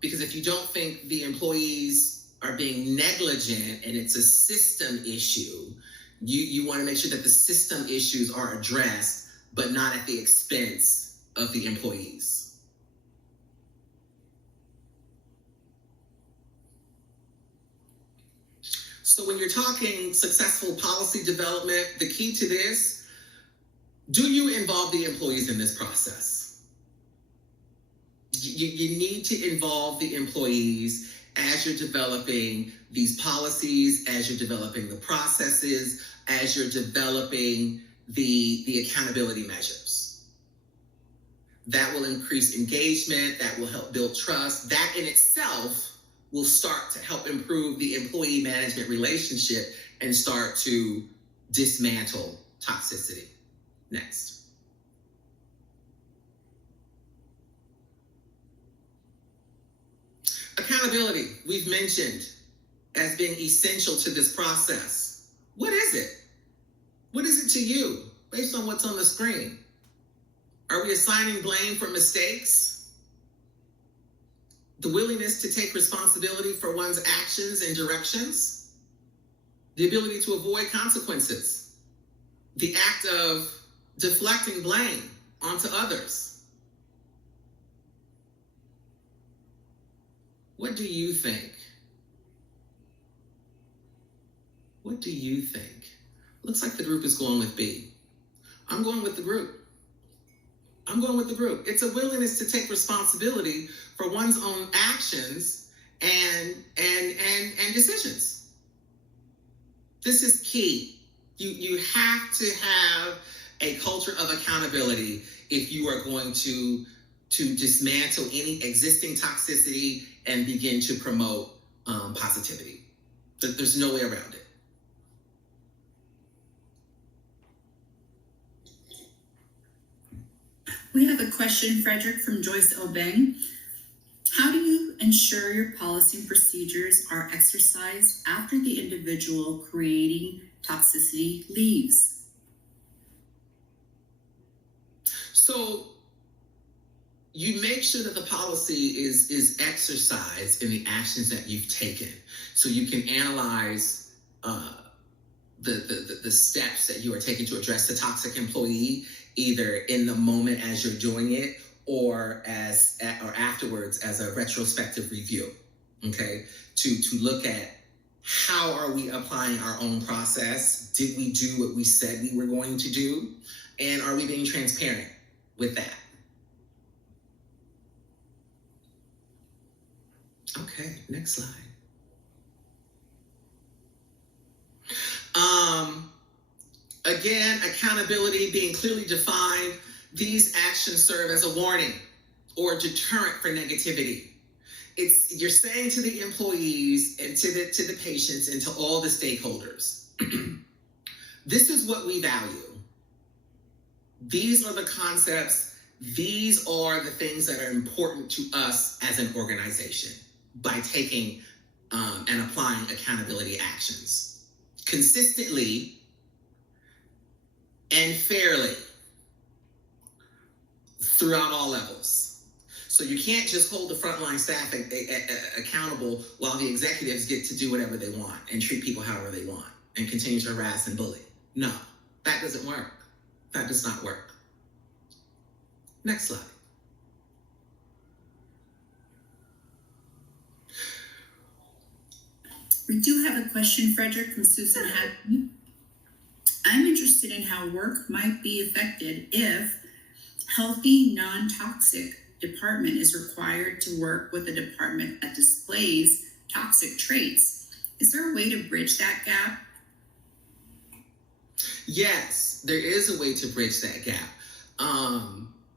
Because if you don't think the employees are being negligent and it's a system issue, you want to make sure that the system issues are addressed, but not at the expense of the employees. So when you're talking successful policy development, the key to this, do you involve the employees in this process? You need to involve the employees as you're developing these policies, as you're developing the processes, as you're developing the accountability measures. That will increase engagement, that will help build trust. That in itself will start to help improve the employee management relationship and start to dismantle toxicity. Next. Accountability, we've mentioned as being essential to this process. What is it? What is it to you based on what's on the screen? Are we assigning blame for mistakes? The willingness to take responsibility for one's actions and directions? The ability to avoid consequences? The act of deflecting blame onto others? What do you think? What do you think? Looks like the group is going with B. I'm going with the group. I'm going with the group. It's a willingness to take responsibility for one's own actions and decisions. This is key. You have to have a culture of accountability if you are going to dismantle any existing toxicity and begin to promote positivity. There's no way around it. We have a question, Fredrick, from Joyce Obeng. How do you ensure your policy and procedures are exercised after the individual creating toxicity leaves? So you make sure that the policy is exercised in the actions that you've taken. So you can analyze the steps that you are taking to address the toxic employee, either in the moment as you're doing it or afterwards as a retrospective review. Okay, to look at how are we applying our own process? Did we do what we said we were going to do? And are we being transparent with that? Okay, next slide. Again, accountability being clearly defined. These actions serve as a warning or deterrent for negativity. You're saying to the employees and to the patients and to all the stakeholders, this is what we value. These are the concepts. These are the things that are important to us as an organization by taking and applying accountability actions consistently and fairly throughout all levels. So you can't just hold the frontline staff accountable while the executives get to do whatever they want and treat people however they want and continue to harass and bully. No, that doesn't work. That does not work. Next slide. We do have a question, Fredrick, from Susan Hadley. I'm interested in how work might be affected if healthy, non-toxic department is required to work with a department that displays toxic traits. Is there a way to bridge that gap? Yes, there is a way to bridge that gap.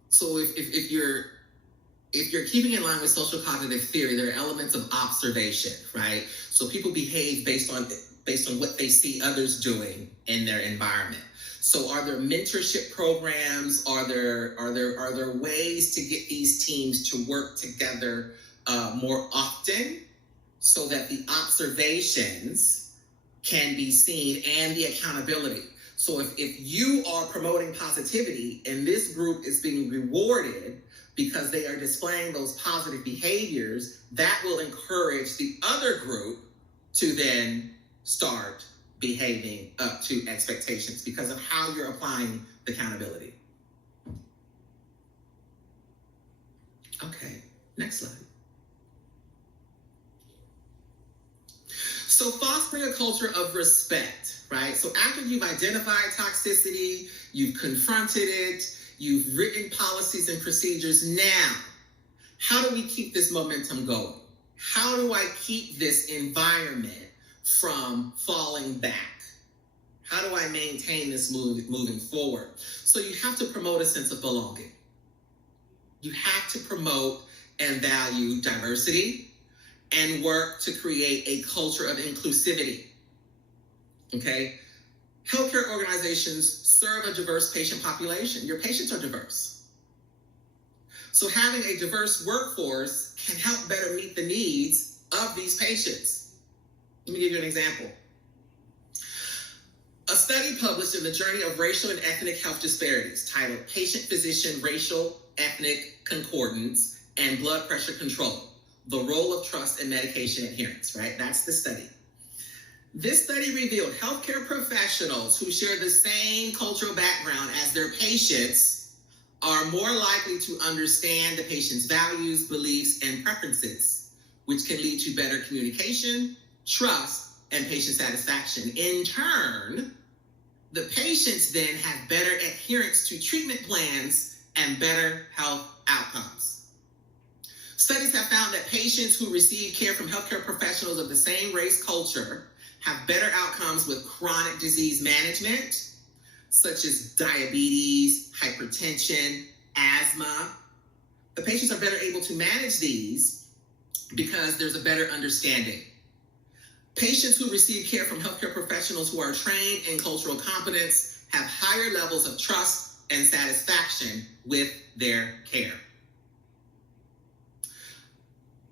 So if you're keeping in line with social cognitive theory, there are elements of observation, right? So people behave based on what they see others doing in their environment. So are there mentorship programs? Are there ways to get these teams to work together more often so that the observations can be seen and the accountability? So if you are promoting positivity and this group is being rewarded because they are displaying those positive behaviors, that will encourage the other group to then start behaving up to expectations because of how you're applying the accountability. Okay, next slide. So fostering a culture of respect, right? So after you've identified toxicity, you've confronted it, you've written policies and procedures, now, how do we keep this momentum going? How do I keep this environment from falling back? How do I maintain this moving forward? So you have to promote a sense of belonging. You have to promote and value diversity and work to create a culture of inclusivity. Okay? Healthcare organizations serve a diverse patient population. Your patients are diverse. So having a diverse workforce can help better meet the needs of these patients. Let me give you an example. A study published in the Journal of Racial and Ethnic Health Disparities titled Patient-Physician Racial Ethnic Concordance and Blood Pressure Control, the Role of Trust in Medication Adherence, right? That's the study. This study revealed healthcare professionals who share the same cultural background as their patients are more likely to understand the patient's values, beliefs, and preferences, which can lead to better communication, trust, and patient satisfaction. In turn, the patients then have better adherence to treatment plans and better health outcomes. Studies have found that patients who receive care from healthcare professionals of the same race culture have better outcomes with chronic disease management, such as diabetes, hypertension, asthma. The patients are better able to manage these because there's a better understanding. Patients who receive care from healthcare professionals who are trained in cultural competence have higher levels of trust and satisfaction with their care.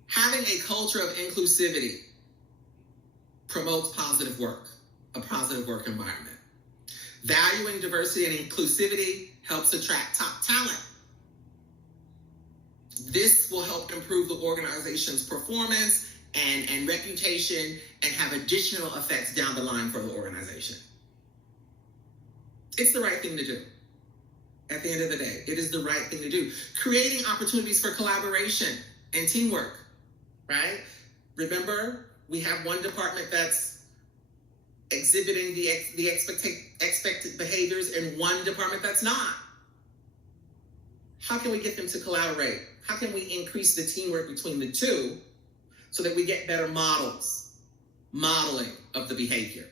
Having a culture of inclusivity promotes positive work, a positive work environment. Valuing diversity and inclusivity helps attract top talent. This will help improve the organization's performance and reputation and have additional effects down the line for the organization. It's the right thing to do. At the end of the day, it is the right thing to do. Creating opportunities for collaboration and teamwork, right? Remember, we have one department that's exhibiting the expected behaviors and one department that's not. How can we get them to collaborate? How can we increase the teamwork between the two so that we get better modeling of the behavior?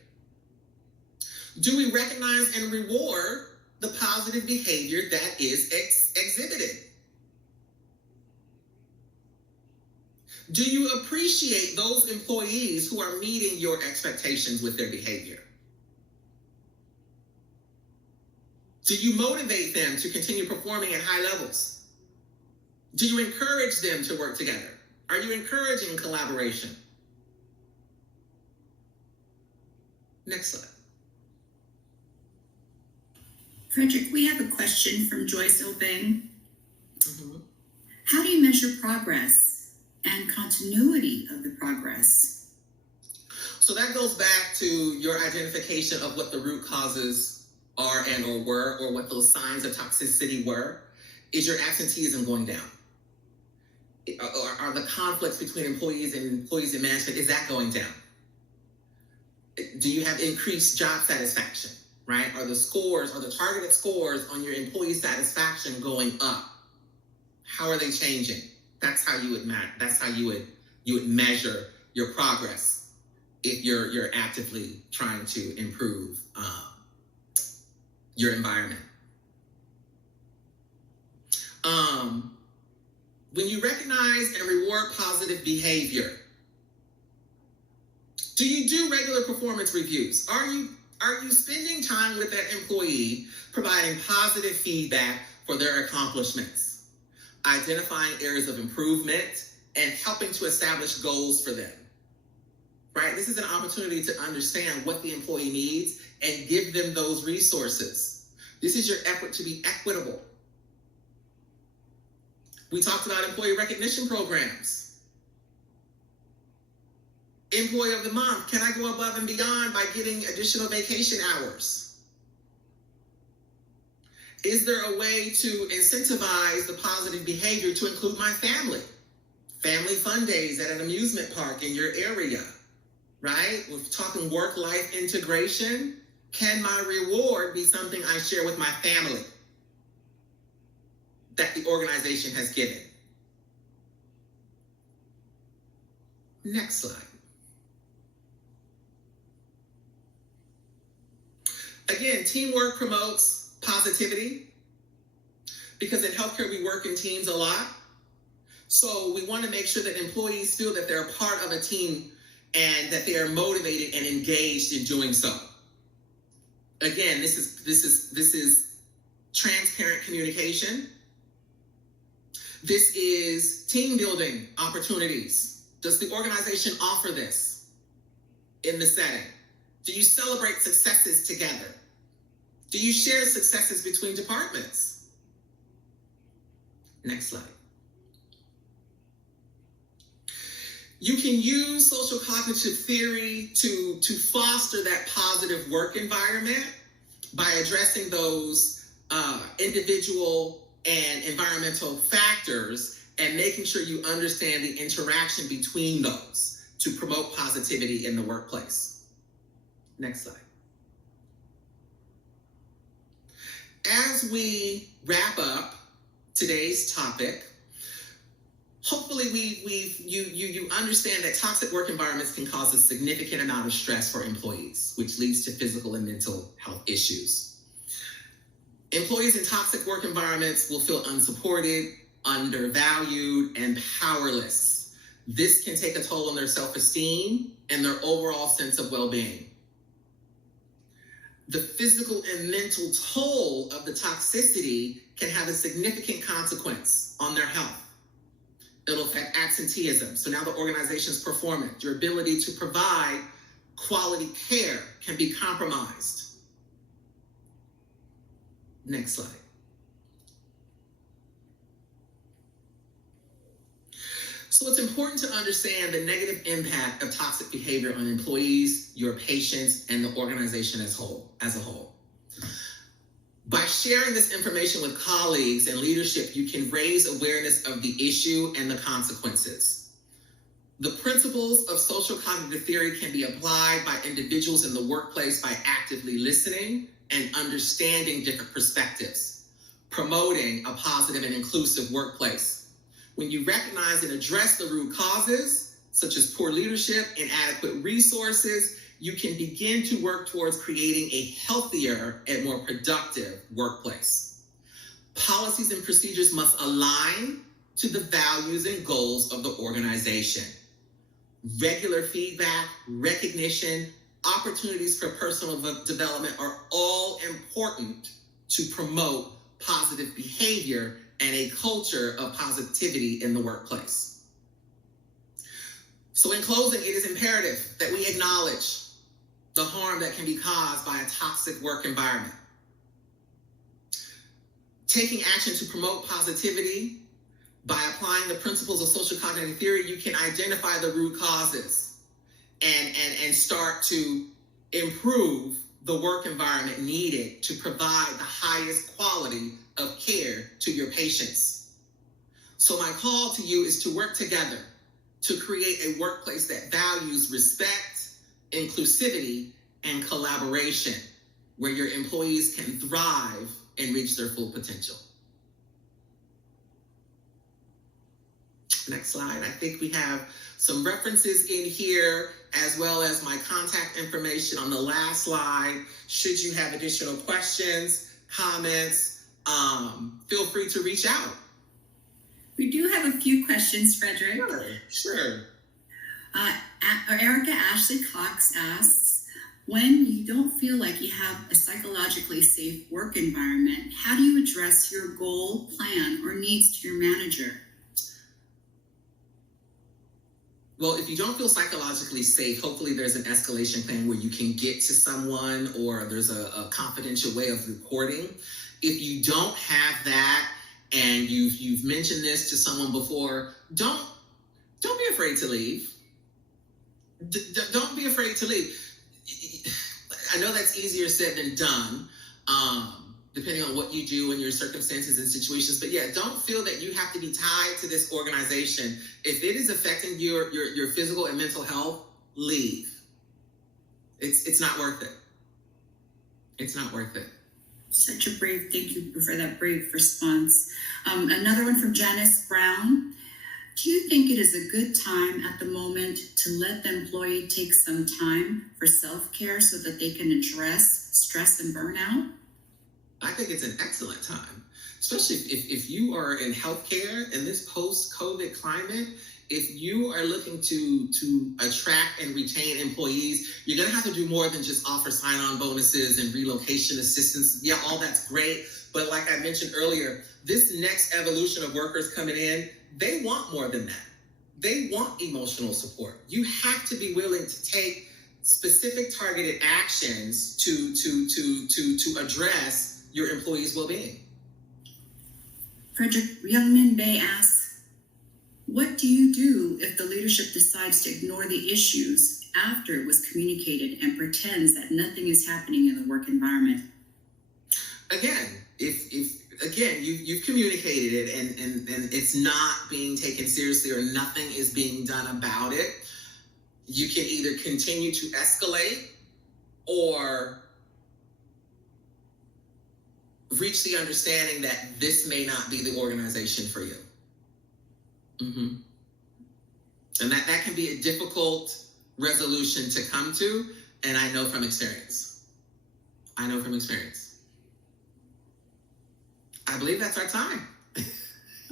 Do we recognize and reward the positive behavior that is exhibited? Do you appreciate those employees who are meeting your expectations with their behavior? Do you motivate them to continue performing at high levels? Do you encourage them to work together? Are you encouraging collaboration? Next slide. Fredrick, we have a question from Joyce Obeng. How do you measure progress and continuity of the progress? So that goes back to your identification of what the root causes are and or were, or what those signs of toxicity were. Is your absenteeism going down? Are the conflicts between employees and management, is that going down? Do you have increased job satisfaction, right? Are the targeted scores on your employee satisfaction going up? How are they changing? That's how you would measure your progress if you're actively trying to improve your environment. When you recognize and reward positive behavior, do you do regular performance reviews? Are you spending time with that employee, providing positive feedback for their accomplishments, identifying areas of improvement, and helping to establish goals for them? Right? This is an opportunity to understand what the employee needs and give them those resources. This is your effort to be equitable. We talked about employee recognition programs. Employee of the month, can I go above and beyond by getting additional vacation hours? Is there a way to incentivize the positive behavior to include my family? Family fun days at an amusement park in your area, right? We're talking work-life integration. Can my reward be something I share with my family that the organization has given? Next slide. Again, teamwork promotes positivity because in healthcare we work in teams a lot. So we want to make sure that employees feel that they're a part of a team and that they are motivated and engaged in doing so. Again, this is transparent communication. This is team building opportunities. Does the organization offer this in the setting? Do you celebrate successes together? Do you share successes between departments? Next slide. You can use social cognitive theory to foster that positive work environment by addressing those individual and environmental factors and making sure you understand the interaction between those to promote positivity in the workplace. Next slide. As we wrap up today's topic, hopefully you understand that toxic work environments can cause a significant amount of stress for employees, which leads to physical and mental health issues. Employees in toxic work environments will feel unsupported, undervalued, and powerless. This can take a toll on their self-esteem and their overall sense of well-being. The physical and mental toll of the toxicity can have a significant consequence on their health. It'll affect absenteeism. So now the organization's performance, your ability to provide quality care can be compromised. Next slide. So it's important to understand the negative impact of toxic behavior on employees, your patients, and the organization as a whole. By sharing this information with colleagues and leadership, you can raise awareness of the issue and the consequences. The principles of social cognitive theory can be applied by individuals in the workplace by actively listening and understanding different perspectives, promoting a positive and inclusive workplace. When you recognize and address the root causes, such as poor leadership, inadequate resources, you can begin to work towards creating a healthier and more productive workplace. Policies and procedures must align to the values and goals of the organization. Regular feedback, recognition, opportunities for personal development are all important to promote positive behavior and a culture of positivity in the workplace. So in closing, it is imperative that we acknowledge the harm that can be caused by a toxic work environment. Taking action to promote positivity by applying the principles of social cognitive theory, you can identify the root causes and start to improve the work environment needed to provide the highest quality of care to your patients. So my call to you is to work together to create a workplace that values respect, inclusivity, and collaboration, where your employees can thrive and reach their full potential. Next slide. I think we have some references in here, as well as my contact information on the last slide. Should you have additional questions, comments, feel free to reach out. We do have a few questions, Fredrick. Sure. Erica Ashley Cox asks, when you don't feel like you have a psychologically safe work environment, how do you address your goal, plan, or needs to your manager? Well, if you don't feel psychologically safe, hopefully there's an escalation plan where you can get to someone, or there's a confidential way of reporting. If you don't have that, and you've mentioned this to someone before, don't be afraid to leave. Don't be afraid to leave. I know that's easier said than done, depending on what you do and your circumstances and situations. But yeah, don't feel that you have to be tied to this organization. If it is affecting your physical and mental health, leave. It's not worth it. It's not worth it. Such a brave, thank you for that brave response. Another one from Janice Brown. Do you think it is a good time at the moment to let the employee take some time for self-care so that they can address stress and burnout? I think it's an excellent time, especially if you are in healthcare in this post-COVID climate. If you are looking to attract and retain employees, you're going to have to do more than just offer sign-on bonuses and relocation assistance. Yeah, all that's great. But like I mentioned earlier, this next evolution of workers coming in, they want more than that. They want emotional support. You have to be willing to take specific targeted actions to address your employees' well-being. Fredrick Youngman Bay asks, what do you do if the leadership decides to ignore the issues after it was communicated and pretends that nothing is happening in the work environment? Again, if you've communicated it and it's not being taken seriously or nothing is being done about it, you can either continue to escalate or reach the understanding that this may not be the organization for you. Mm-hmm. And that can be a difficult resolution to come to, and I know from experience. I believe that's our time.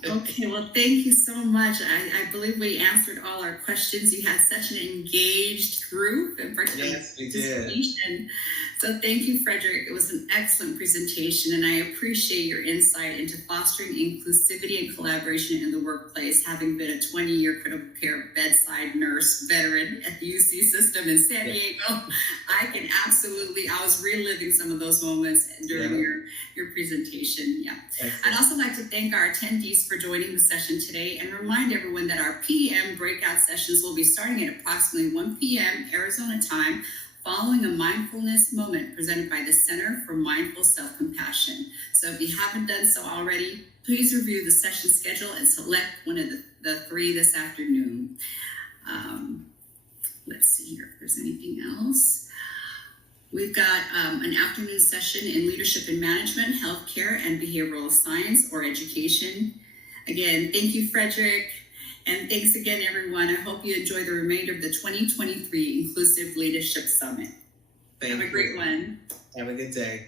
Okay, well, thank you so much. I believe we answered all our questions. You had such an engaged group and Yes, we did. So thank you, Fredrick. It was an excellent presentation, and I appreciate your insight into fostering inclusivity and collaboration in the workplace, having been a 20-year critical care bedside nurse veteran at the UC system in San Diego. I was reliving some of those moments during your presentation. Yeah. Excellent. I'd also like to thank our attendees for joining the session today and remind everyone that our PM breakout sessions will be starting at approximately 1 p.m. Arizona time, following a mindfulness moment presented by the Center for Mindful Self-Compassion. So if you haven't done so already, please review the session schedule and select one of the three this afternoon. Let's see here if there's anything else. We've got an afternoon session in leadership and management, healthcare, and behavioral science or education. Again, thank you, Fredrick. And thanks again, everyone. I hope you enjoy the remainder of the 2023 Inclusive Leadership Summit. Have a great one. Have a good day.